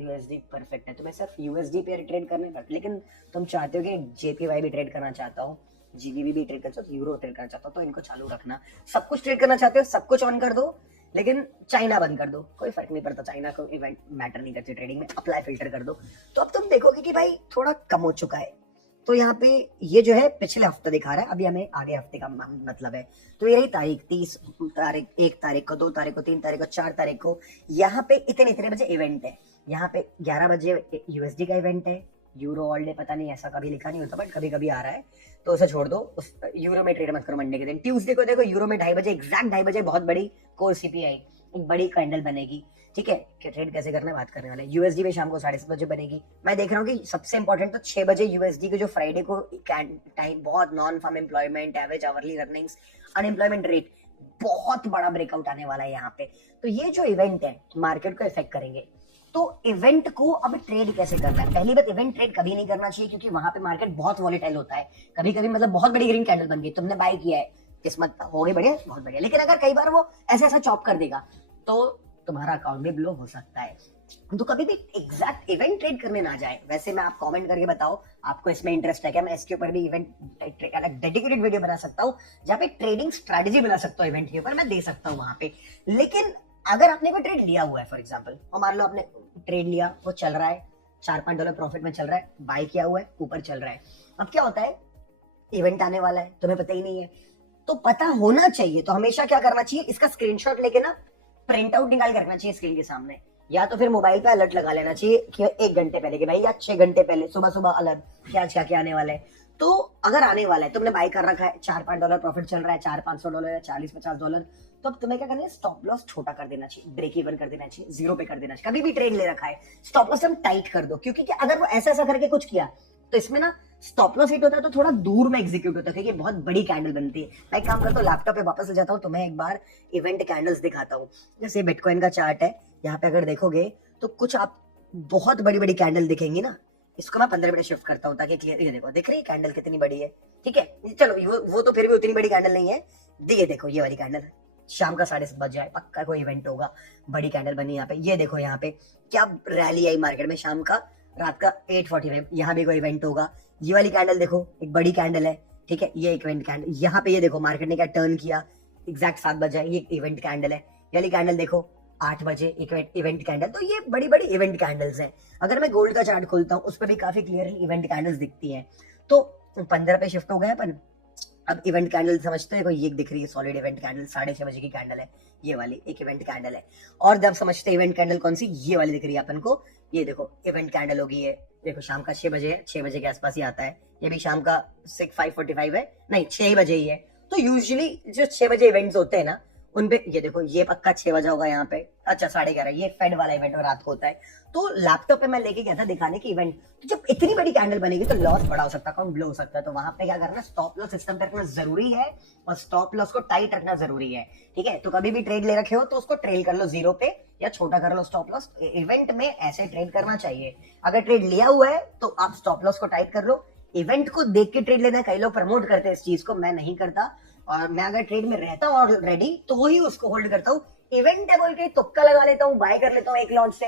USD परफेक्ट है। तुम्हें सिर्फ USD पे ट्रेड करना है, लेकिन तुम चाहते हो कि JPY भी ट्रेड करना चाहता हो, GBP भी ट्रेड करना चाहता हो, यूरो ट्रेड करना चाहता हो, तो इनको चालू रखना। सब कुछ ट्रेड करना चाहते हो, सब कुछ ऑन कर दो, लेकिन चाइना बंद कर दो, कोई फर्क नहीं पड़ता, चाइना को इवेंट मैटर नहीं करती ट्रेडिंग में। अप्लाई फिल्टर कर दो। तो अब तुम देखोगे कि भाई थोड़ा कम हो चुका है। तो यहाँ पे ये जो है पिछले हफ्ते दिखा रहा है, अभी हमें आगे हफ्ते का मतलब है। तो ये रही तारीख, 30 तारीख, 1 तारीख को, 2 तारीख को, 3 तारीख को, 4 तारीख को यहाँ पे इतने बजे इवेंट है। यहाँ पे 11 बजे USD का इवेंट है। यूरो ऑल डे पता नहीं, ऐसा कभी लिखा नहीं होता, बट कभी कभी आ रहा है, तो उसे छोड़ दो। उस यूरो में ट्रेड मत करो मंडे के दिन। ट्यूसडे को देखो यूरो में 2:30 बजे, एग्जैक्ट 2:30 बजे बहुत बड़ी कोर CPI, एक बड़ी कैंडल बनेगी, ठीक है। कि ट्रेड कैसे करना है बात करने वाले। USD में शाम को 7:30 बजे बनेगी। मैं देख रहा हूँ कि सबसे इंपॉर्टेंट तो 6 बजे USD के जो फ्राइडे को टाइम, बहुत non farm employment, average hourly earnings, unemployment rate, बहुत बड़ा ब्रेकआउट आने वाला है यहाँ पे। तो ये जो इवेंट है मार्केट को इफेक्ट करेंगे। तो इवेंट को अब ट्रेड कैसे करना है? पहली बात, इवेंट ट्रेड कभी नहीं करना चाहिए, क्योंकि वहां पे मार्केट बहुत वॉलेटाइल होता है। कभी कभी मतलब बहुत बड़ी ग्रीन कैंडल बन गई, तुमने बाय किया है, किस्मत हो गई बढ़िया, बहुत बढ़िया। लेकिन अगर कई बार वो ऐसा चॉप कर देगा तो तुम्हारा अकाउंट भी ब्लो हो सकता है। तो कभी भी एग्जैक्ट इवेंट ट्रेड करने ना जाए। वैसे मैं आप कमेंट करके बताओ आपको इसमें इंटरेस्ट है क्या, मैं इसके ऊपर भी इवेंट अलग डेडिकेटेड वीडियो बना सकता हूँ, जहाँ पे ट्रेडिंग स्ट्रेटेजी बना सकता हूँ इवेंट के ऊपर, मैं दे सकता हूँ वहां पे। लेकिन अगर आपने कोई ट्रेड लिया हुआ है, फॉर एग्जाम्पल, और मान लो आपने ट्रेड लिया, वो चल रहा है, $4-5 प्रॉफिट में चल रहा है, बाय किया हुआ है, ऊपर चल रहा है। अब क्या होता है, इवेंट आने वाला है, तुम्हें पता ही नहीं है, तो पता होना चाहिए। तो हमेशा क्या करना चाहिए, इसका स्क्रीनशॉट लेके ना प्रिंट आउट निकाल के रखना चाहिए स्क्रीन के सामने, या तो फिर मोबाइल पे अलर्ट लगा लेना चाहिए कि 1 घंटे पहले कि भाई, या 6 घंटे पहले सुबह अलर्ट कि आज क्या क्या आने वाला है। तो अगर आने वाला है, तुमने बाय कर रखा है, $4-5 प्रॉफिट चल रहा है, $400-500 या $40-50, तो अब तुम्हें क्या करना है, स्टॉप लॉस छोटा कर देना चाहिए, ब्रेक इवन कर देना चाहिए, 0 पे कर देना चाहिए। कभी भी ट्रेड ले रखा है, स्टॉप लॉस हम टाइट कर दो, क्योंकि अगर वो ऐसा करके कुछ किया तो इसमें ना स्टॉप लॉस हिट होता है तो थोड़ा दूर में एग्जीक्यूट होता है, क्योंकि बहुत बड़ी कैंडल बनती है। मैं एक काम करता हूँ, लैपटॉप पे वापस ले जाता हूँ, तो मैं एक बार इवेंट कैंडल्स दिखाता हूँ। जैसे बिटकॉइन का चार्ट है, यहाँ पे अगर देखोगे तो कुछ आप बहुत बड़ी बड़ी कैंडल दिखेंगी ना। इसको मैं 15 मिनट शिफ्ट करता हूँ ताकि क्लियर, ये देखो, दिख रही है कैंडल कितनी बड़ी है, ठीक है। चलो वो तो फिर भी उतनी बड़ी कैंडल नहीं है, ये देखो ये वाली कैंडल, शाम का 7:30 बज जाए, पक्का कोई इवेंट होगा, बड़ी कैंडल बनी यहाँ पे। ये देखो यहाँ पे क्या रैली आई मार्केट में शाम का, रात का 8:45, यहाँ भी कोई इवेंट होगा। ये वाली कैंडल देखो, एक बड़ी कैंडल है, ठीक है, ये एक इवेंट कैंडल। यहाँ पे ये देखो मार्केट ने क्या टर्न किया, एग्जैक्ट 7 बजे, ये इवेंट कैंडल है। ये वाली कैंडल देखो 8 बजे, एक इवेंट कैंडल। तो ये बड़ी बड़ी इवेंट कैंडल्स हैं। अगर मैं गोल्ड का चार्ट खोलता हूँ, उस पर भी काफी क्लियरली इवेंट कैंडल्स दिखती हैं। तो 15 पे शिफ्ट हो गए अपन, अब इवेंट कैंडल समझते हो, ये दिख रही है सॉलिड इवेंट कैंडल, 6:30 बजे की कैंडल है, ये वाली एक इवेंट कैंडल है। और जब समझते हैं इवेंट कैंडल कौन सी, ये वाली दिख रही है अपन को, ये देखो इवेंट कैंडल होगी ये, देखो शाम का 6 बजे है, 6 बजे के आसपास ही आता है, ये भी शाम का 5:45 है, नहीं 6 बजे ही है। तो यूजुअली जो 6 बजे इवेंट्स होते हैं ना, उनपे ये देखो ये पक्का 6 बजा होगा यहाँ पे, अच्छा 11:30, ये फेड वाला इवेंट रात को होता है। तो लैपटॉप पे मैं लेके गया था दिखाने की इवेंट, तो जब इतनी बड़ी कैंडल बनेगी तो लॉस बड़ा हो सकता है, अकाउंट ब्लो हो सकता है, तो वहां पे क्या करना, स्टॉप लॉस सिस्टम पे रखना जरूरी है, और स्टॉप लॉस को टाइट रखना जरूरी है। ठीक है, तो कभी भी ट्रेड ले रखे हो तो उसको ट्रेल कर लो जीरो पे, या छोटा कर लो स्टॉप लॉस। इवेंट में ऐसे ट्रेड करना चाहिए, अगर ट्रेड लिया हुआ है तो आप स्टॉप लॉस को टाइट कर लो। इवेंट को देख के ट्रेड लेना, कई लोग प्रमोट करते हैं इस चीज को, मैं नहीं करता, और मैं अगर ट्रेड में रहता हूँ ऑलरेडी तो ही उसको होल्ड करता हूँ। इवेंट है बोल के तुक्का लगा लेता हूँ, बाय कर लेता हूँ एक लॉन्च से,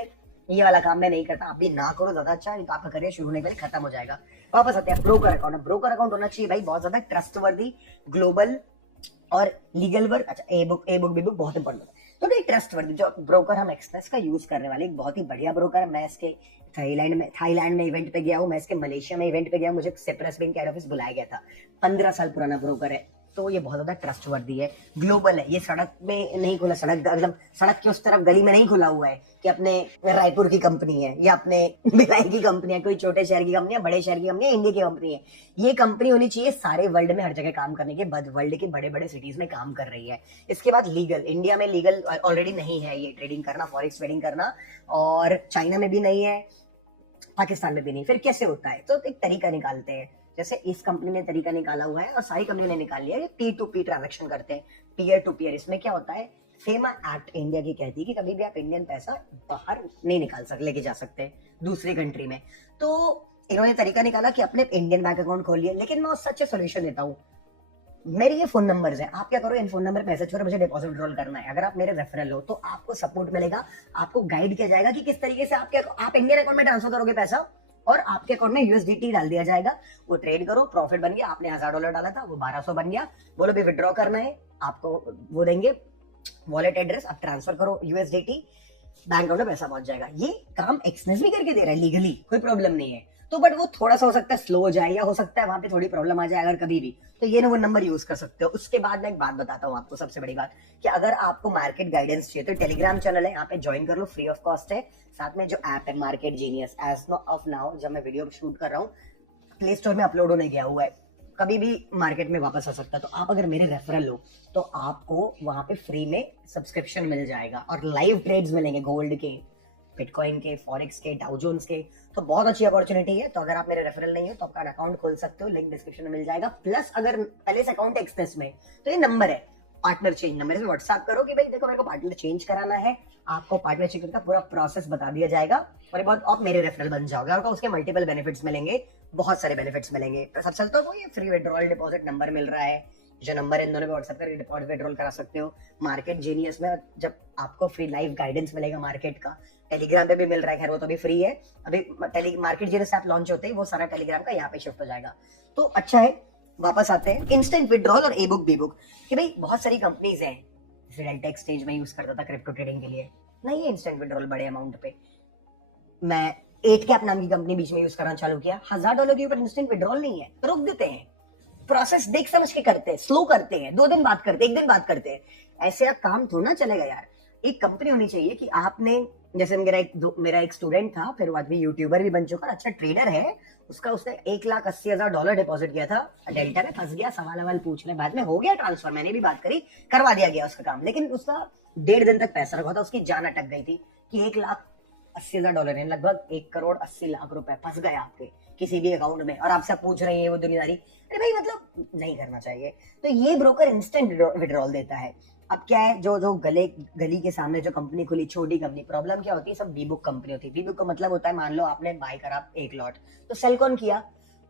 ये वाला काम मैं नहीं करता। आप भी ना करो, ज्यादा अच्छा, नहीं तो आपका करियर शुरू होने के लिए खत्म हो जाएगा। वापस आते हैं ब्रोकर अकाउंट। ब्रोकर अकाउंट होना चाहिए भाई बहुत ज्यादा ट्रस्टवर्दी, ग्लोबल और लीगल वर्क। अच्छा ए बुक बी बुक बहुत इंपॉर्टेंट है। तो नहीं ट्रस्टवर्दी जो ब्रोकर हम एक्सप्रेस का यूज करने वाले, एक बहुत ही बढ़िया ब्रोकर है। मैं इसके थाईलैंड में इवेंट पे गया हूँ, मैं इसके मलेशिया में इवेंट पे गया हूँ, मुझे सिप्रस बैंक हेड ऑफिस बुलाया गया था। 15 साल पुराना ब्रोकर है, तो ये बहुत ज्यादा ट्रस्टवर्दी है, ग्लोबल है। ये सड़क में नहीं खुला, मतलब सड़क के उस तरफ गली में नहीं खुला हुआ है कि अपने रायपुर की कंपनी है या अपने भिलाई की कंपनी है, कोई छोटे शहर की कंपनी है, बड़े शहर की कंपनी है, इंडिया की कंपनी है। ये कंपनी होनी चाहिए सारे वर्ल्ड में हर जगह काम करने के, वर्ल्ड के बड़े बड़े सिटीज में काम कर रही है। इसके बाद लीगल, इंडिया में लीगल ऑलरेडी नहीं है ये ट्रेडिंग करना, फॉरेक्स ट्रेडिंग करना, और चाइना में भी नहीं है, पाकिस्तान में भी नहीं। फिर कैसे होता है, तो एक तरीका निकालते हैं, जैसे इस कंपनी ने तरीका निकाला हुआ है और सारी कंपनी ने निकाल लिया है, P2P ट्रांजैक्शन करते हैं, पीयर टू पीयर। इसमें क्या होता है, फेमा एक्ट इंडिया की कहती है कि कभी भी आप इंडियन पैसा बाहर नहीं निकाल सकते, लेके जा सकते दूसरी कंट्री में। तो इन्होंने तरीका निकाला कि अपने इंडियन बैंक अकाउंट खोलिए, लेकिन मैं उससे अच्छे सोल्यूशन देता हूँ। मेरे ये फोन नंबर्स हैं, आप क्या करो, इन फोन नंबर पे मैसेज करो, मुझे डिपॉजिट विड्रॉल करना है। अगर आप मेरे रेफरल हो तो आपको सपोर्ट मिलेगा, आपको गाइड किया जाएगा कि किस तरीके से आप इंडियन अकाउंट में ट्रांसफर करोगे पैसा, और आपके अकाउंट में यूएसडीटी डाल दिया जाएगा। वो ट्रेड करो, प्रॉफिट बन गया, आपने $1000 डाला था, वो 1200 बन गया, बोलो भी विड्रॉ करना है, आपको वो देंगे वॉलेट एड्रेस, आप ट्रांसफर करो यूएसडीटी, बैंक अकाउंट में पैसा पहुंच जाएगा। ये काम एक्सनेस भी करके दे रहा है लीगली, कोई प्रॉब्लम नहीं है। तो बट वो थोड़ा सा हो सकता है स्लो हो जाए, या हो सकता है वहां पे थोड़ी प्रॉब्लम आ जाए अगर कभी भी, तो ये ना वो नंबर यूज कर सकते हो। उसके बाद मैं एक बात बताता हूँ आपको, सबसे बड़ी बात, कि अगर आपको मार्केट गाइडेंस चाहिए तो टेलीग्राम चैनल है, यहाँ पे ज्वाइन कर लो, फ्री ऑफ कॉस्ट है। साथ में जो ऐप है market genius, as of now जब मैं वीडियो शूट कर रहा हूँ प्ले स्टोर में अपलोड होने गया हुआ है, कभी भी मार्केट में वापस आ सकता है। तो आप अगर मेरे रेफरल हो तो आपको वहां पे फ्री में सब्सक्रिप्शन मिल जाएगा, और लाइव ट्रेड्स मिलेंगे गोल्ड के, बिटकॉइन के, फॉरेक्स के, डाउ जोन्स के। तो बहुत अच्छी अपॉर्चुनिटी है। तो अगर आप मेरे रेफरल नहीं हो तो आपका अकाउंट खोल सकते हो, लिंक डिस्क्रिप्शन में मिल जाएगा। प्लस अगर पहले से अकाउंट एक्सप्रेस में, तो ये नंबर है पार्टनर चेंज नंबर, से व्हाट्सएप करो कि भाई देखो मेरे को पार्टनर चेंज कराना है, आपको पार्टनर चेंज का पूरा प्रोसेस बता दिया जाएगा, और ये बहुत आप मेरे रेफरल बन जाओगे, और उसके मल्टीपल बेनिफिट्स मिलेंगे, बहुत सारे बेनिफिट्स मिलेंगे। सबसे चलता है वो ये फ्री विड्रॉल डिपॉजिट नंबर मिल रहा है, जो नंबर है इन दोनों पे व्हाट्सएप करके डिपॉजिट विड्रॉल करा सकते हो। मार्केट जीनियस में जब आपको फ्री लाइव गाइडेंस मिलेगा मार्केट का, टेलीग्राम पे भी मिल रहा है, खैर वो तो भी फ्री है। अभी मार्केट जीनियस ऐप लॉन्च होते ही वो सारा टेलीग्राम का यहाँ पे शिफ्ट हो जाएगा, तो अच्छा है। वापस आते हैं इंस्टेंट विड्रॉल और ई बुक बी बुक, कि भाई बहुत सारी कंपनीज हैं, जैसे डेल्टा एक्सचेंज में यूज करता था क्रिप्टो ट्रेडिंग के लिए, नहीं है इंस्टेंट विड्रॉल बड़े अमाउंट पे। मैं 8cap नाम की कंपनी बीच में यूज करना चालू किया, $1000 के ऊपर इंस्टेंट विड्रॉल नहीं है, रोक देते हैं। प्रोसेस देख समझ के करते हैं, स्लो करते हैं, 2 दिन बात करते हैं, 1 दिन बात करते हैं, ऐसे काम थोड़ा ना चलेगा यार। एक कंपनी होनी चाहिए कि आपने, जैसे मेरा एक स्टूडेंट था, फिर वो आदमी यूट्यूबर भी बन चुका, अच्छा ट्रेडर है, उसने $1,80,000 डिपॉजिट किया था डेल्टा में, फंस गया, सवाल पूछने, बाद में हो गया ट्रांसफर, मैंने भी बात करी, करवा दिया गया उसका काम, लेकिन उसका 1.5 दिन तक पैसा रखा था, उसकी जान अटक गई थी कि $1,80,000 है, लगभग 1,80,00,000 रुपए फंस गए आपके किसी भी अकाउंट में, और आपसे पूछ रहे हैं वो दुनियादारी। अरे भाई मतलब नहीं करना चाहिए। तो ये ब्रोकर इंस्टेंट विड्रॉल देता है। अब क्या है, जो गली के सामने जो कंपनी खुली, छोटी कंपनी, प्रॉब्लम क्या होती है, सब बी बुक कंपनी होती है। बी बुक का मतलब होता है, मान लो आपने बाय करा 1 लॉट, तो सेल कौन किया,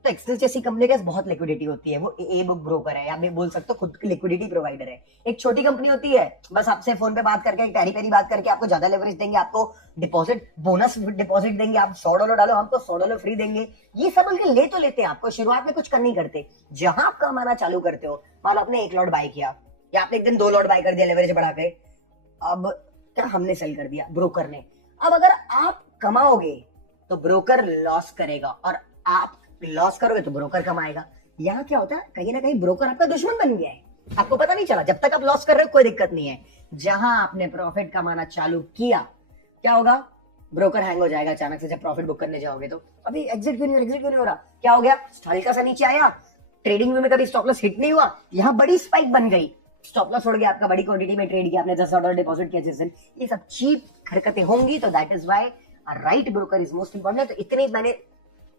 तो एक्सेस जैसी कंपनी के पास बहुत लिक्विडिटी होती है, वो ए बुक ब्रोकर है, या भी बोल सकते हो खुद की लिक्विडिटी प्रोवाइडर है। एक छोटी कंपनी होती है, बस आपसे फोन पे बात करके, एक पेरी बात करके आपको ज्यादा लेवरेज देंगे, आपको डिपॉजिट बोनस डिपॉजिट देंगे, आप $100 डालो, हमको $100 फ्री देंगे। ये सब उनके ले तो लेते हैं, आपको शुरुआत में कुछ कर नहीं करते। जहां आप कमाना चालू करते हो, मान लो आपने 1 लॉट बाय किया, या आपने एक दिन 2 लॉट बाय कर दिया लेवरेज बढ़ा के, अब क्या हमने सेल कर दिया, ब्रोकर ने। अब अगर आप कमाओगे तो ब्रोकर लॉस करेगा, और आप लॉस करोगे तो ब्रोकर कमाएगा। यहाँ क्या होता है, कहीं ना कहीं ब्रोकर आपका दुश्मन बन गया है, आपको पता नहीं चला। जब तक आप लॉस कर रहे हो कोई दिक्कत नहीं है, जहां आपने प्रॉफिट कमाना चालू किया, क्या होगा, ब्रोकर हैंग हो जाएगा अचानक से। जब प्रॉफिट बुक करने जाओगे तो अभी एग्जिट क्यों नहीं हो रहा, एग्जिट क्यों नहीं हो रहा, क्या हो गया, हल्का सा नीचे आया, ट्रेडिंग में कभी स्टॉप लॉस हिट नहीं हुआ, यहाँ बड़ी स्पाइक बन गई, स्टॉप लॉस छोड़ गया, आपका बड़ी क्वांटिटी में ट्रेड किया, आपने $10 डिपॉजिट किया जिस दिन, ये सब चीप हरकतें होंगी। तो that is why right broker is most important. तो इतनी मैंने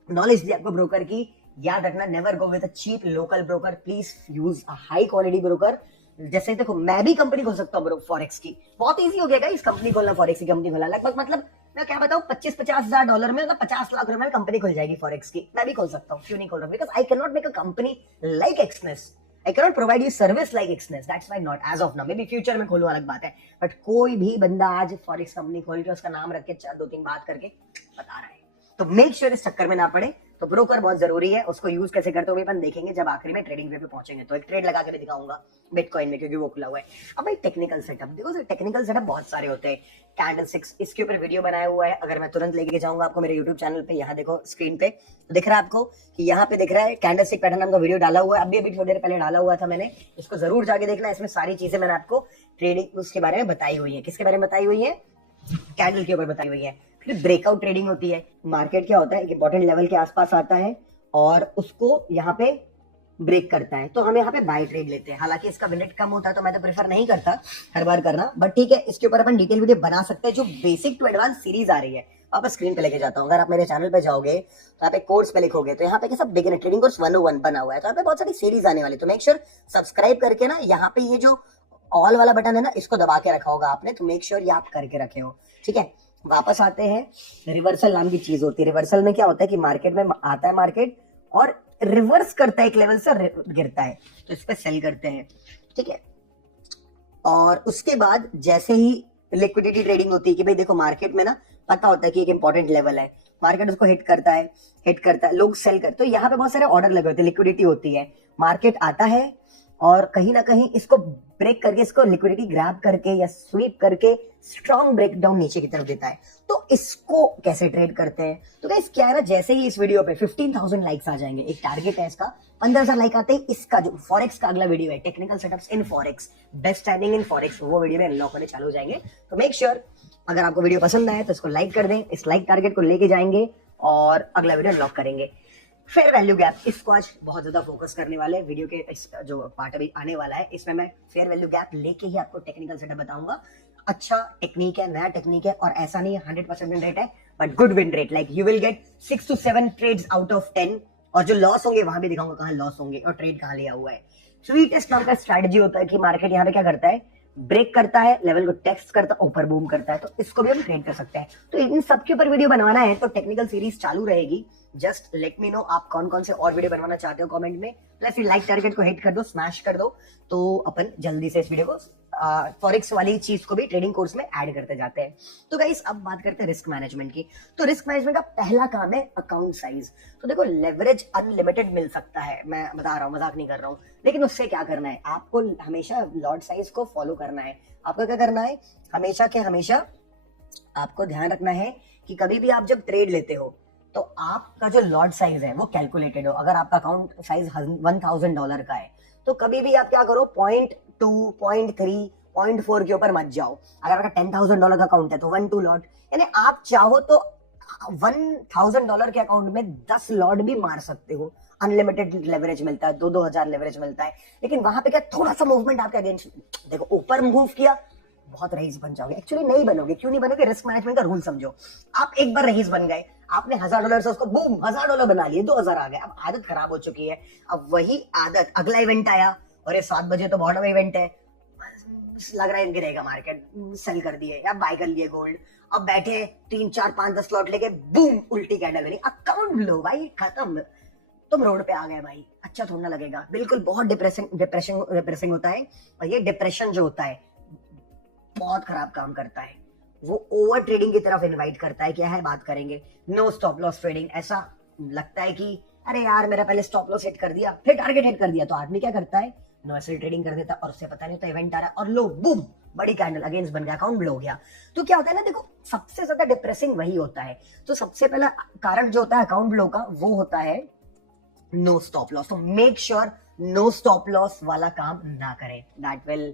नॉलेज दी आपको ब्रोकर की, याद रखना, never go with a cheap local broker, please use a high quality broker. जैसे देखो मैं भी कंपनी खोल सकता हूँ फॉरेक्स की, बहुत इजी हो गया इस कंपनी खोलना, फॉरेक्स की कंपनी खोलना लगभग, मतलब मैं क्या बताऊं, 25-50 हजार डॉलर में, मतलब 50 लाख रुपए में कंपनी खुल जाएगी फॉरेक्स की। मैं भी खोल सकता हूँ, क्यों नहीं खोल रहा, because I cannot make a company like Exness, I cannot provide you service like Exness, that's why not as of now, maybe future में खोलूं अलग बात है। बट कोई भी बंदा आज फॉरेक्स कंपनी खोल के उसका नाम रख के 2-3 बात करके बता रहा है, तो मेक श्योर इस चक्कर में ना पड़े। तो ब्रोकर बहुत जरूरी है, उसको यूज कैसे करते हो अपन देखेंगे जब आखिरी में ट्रेडिंग वे पे पहुंचेंगे। तो एक ट्रेड लगा के भी दिखाऊंगा बिटकॉइन में, क्योंकि वो खुला हुआ है। अब भाई टेक्निकल सेटअप देखो, टेक्निकल सेटअप बहुत सारे होते हैं, कैंडलस्टिक्स, इसके ऊपर वीडियो बनाया हुआ है, अगर मैं तुरंत लेके जाऊंगा आपको मेरे यूट्यूब चैनल पे, यहाँ देखो स्क्रीन पे तो दिख रहा है आपको कि यहाँ पे दिख रहा है कैंडलस्टिक पैटर्न नाम का वीडियो डाला हुआ है, अभी थोड़ी देर पहले डाला हुआ था मैंने, इसको जरूर जाके देखना, इसमें सारी चीजें मैंने आपको ट्रेडिंग उसके बारे में बताई हुई है। किसके बारे में बताई हुई है, कैंडल के ऊपर बताई हुई है। फिर ब्रेकआउट ट्रेडिंग होती है, मार्केट क्या होता है, एक इंपॉर्टेंट लेवल के आसपास आता है और उसको यहाँ पे ब्रेक करता है, तो हम यहाँ पे बाय ट्रेड लेते हैं। हालांकि इसका विन रेट कम होता है तो मैं तो प्रेफर नहीं करता हर बार करना, बट ठीक है, इसके ऊपर अपन डिटेल वीडियो बना सकते हैं। जो बेसिक टू एडवांस सीरीज आ रही है आप स्क्रीन पे लेके जाता हूँ, अगर आप मेरे चैनल पे जाओगे तो यहाँ पे कोर्स पे लिखोगे तो यहाँ पे सब बिगिनर ट्रेडिंग कोर्स 101 बना हुआ है, तो यहाँ पे बहुत सारी सीरीज आने वाली, तो मेक श्योर सब्सक्राइब करके ना यहाँ पे ये जो ऑल वाला बटन है ना, इसको दबा के रखा होगा आपने, तो मेक श्योर ये आप करके रखे हो, ठीक है। वापस आते हैं, रिवर्सल नाम की चीज होती है। रिवर्सल में क्या होता है कि मार्केट में आता है मार्केट और रिवर्स करता है, एक लेवल से गिरता है, तो इस पे सेल करते हैं, ठीक है। और उसके बाद जैसे ही लिक्विडिटी ट्रेडिंग होती है कि भाई देखो मार्केट में ना पता होता है कि एक इंपॉर्टेंट लेवल है, मार्केट उसको हिट करता है, लोग सेल करते, तो यहाँ पे बहुत सारे ऑर्डर लगे होते हैं, लिक्विडिटी होती है, मार्केट आता है और कहीं ना कहीं इसको ब्रेक करके, इसको लिक्विडिटी ग्रैब करके या स्वीप करके स्ट्रॉन्ग ब्रेकडाउन नीचे की तरफ देता है। तो इसको कैसे ट्रेड करते हैं, तो गाइस क्या है ना, जैसे ही इस वीडियो पे 15,000 लाइक्स आ जाएंगे, एक टारगेट है इसका, 15,000 लाइक आते ही इसका जो फॉरेक्स का अगला वीडियो है, technical setups in forex, best trading in forex, वो वीडियो में अनलॉक होने चालू हो जाएंगे। तो मेक श्योर अगर आपको वीडियो पसंद आए तो इसको लाइक कर दें, इस लाइक टारगेट को लेके जाएंगे और अगला वीडियो अनलॉक करेंगे। फेयर वैल्यू गैप, इसको आज बहुत ज्यादा फोकस करने वाले वीडियो के इस जो पार्ट अभी आने वाला है, इसमें मैं फेयर वैल्यू गैप लेके ही आपको टेक्निकल सेटअप बताऊंगा। अच्छा टेक्निक है, नया टेक्निक है, और ऐसा नहीं है 100% विन रेट है, but good win rate, like you will get 6 to 7 trades out of 10, और जो लॉस होंगे वहां भी दिखाऊंगा कहां लॉस होंगे और ट्रेड कहां लिया हुआ है। स्वीटेस्ट नाम का स्ट्रैटेजी होता है कि मार्केट यहाँ पे क्या करता है, ब्रेक करता है, लेवल को टेस्ट करता है, ऊपर बूम करता है, तो इसको भी हम ट्रेड कर सकते हैं। तो इन सबके ऊपर वीडियो बनवाना है तो टेक्निकल सीरीज चालू रहेगी, जस्ट लेट मी नो आप कौन कौन से और वीडियो बनवाना चाहते हो कमेंट में, प्लस लाइक टारगेट को हिट कर दो, स्मैश कर दो, तो अपन जल्दी से इस वीडियो को फॉरेक्स वाली चीज को भी ट्रेडिंग कोर्स में ऐड करते जाते हैं। तो गाइस अब बात करते हैं रिस्क मैनेजमेंट की। तो रिस्क मैनेजमेंट का पहला काम है अकाउंट साइज। तो देखो लेवरेज अनलिमिटेड मिल सकता है, मैं बता रहा हूँ, मजाक नहीं कर रहा हूँ, लेकिन उससे क्या करना है, आपको हमेशा लॉट साइज को फॉलो करना है। आपको क्या करना है, हमेशा के हमेशा आपको ध्यान रखना है कि कभी भी आप जब ट्रेड लेते हो तो आपका जो लॉट साइज है वो कैलकुलेटेड हो। अगर आपका अकाउंट साइज $1,000 का है तो कभी भी आप क्या करो, 0.2, 0.3, 0.4 के ऊपर मत जाओ। अगर आपका $10,000 का अकाउंट है तो 1-2 लॉट, यानी आप चाहो तो $1,000 के अकाउंट में 10 लॉट भी मार सकते हो। अनलिमिटेड लेवरेज मिलता है, 2-2 हजार लेवरेज मिलता है, लेकिन वहां पे क्या थोड़ा सा मूवमेंट आपके अगेंस्ट, देखो ऊपर मूव किया बहुत रईस बन जाओगे, एक्चुअली नहीं बनोगे। क्यों नहीं बनोगे, रिस्क मैनेजमेंट का रूल समझो। आप एक बार रईस बन गए, आपने $1,000 से उसको बूम $1,000 बना लिए, 2,000 आ गए, अब आदत खराब हो चुकी है। अब वही आदत, अगला इवेंट आया और ये 7 बजे तो बॉटम इवेंट है, लग रहा है गिरेगा मार्केट, सेल कर दिए या बाय कर लिए गोल्ड, अब बैठे 3, 4, 5, 10 लॉट लेके बूम उल्टी कैंडल बनी, अकाउंट लो भाई, खत्म, तुम रोड पे आ गए भाई, अच्छा थोड़ा लगेगा, बिल्कुल बहुत डिप्रेसिंग होता है। और ये डिप्रेशन जो होता है बहुत खराब काम करता है, वो ओवर ट्रेडिंग की तरफ इनवाइट करता है। क्या है, बात करेंगे, नो स्टॉप लॉस ट्रेडिंग। ऐसा लगता है कि अरे यार मेरा पहले स्टॉप लॉस हिट कर दिया, फिर टारगेट हिट कर दिया, तो आदमी क्या करता है, नो एसएल ट्रेडिंग कर देता और उससे पता नहीं होता इवेंट आ रहा है और लो बूम बड़ी कैंडल अगेंस्ट बन गया, अकाउंट ब्लो हो गया। तो क्या होता है ना, देखो सबसे ज्यादा डिप्रेसिंग वही होता है। तो सबसे पहला कारण जो होता है अकाउंट ब्लो का, वो होता है नो स्टॉप लॉस। तो make sure no stop loss वाला काम ना करें, that will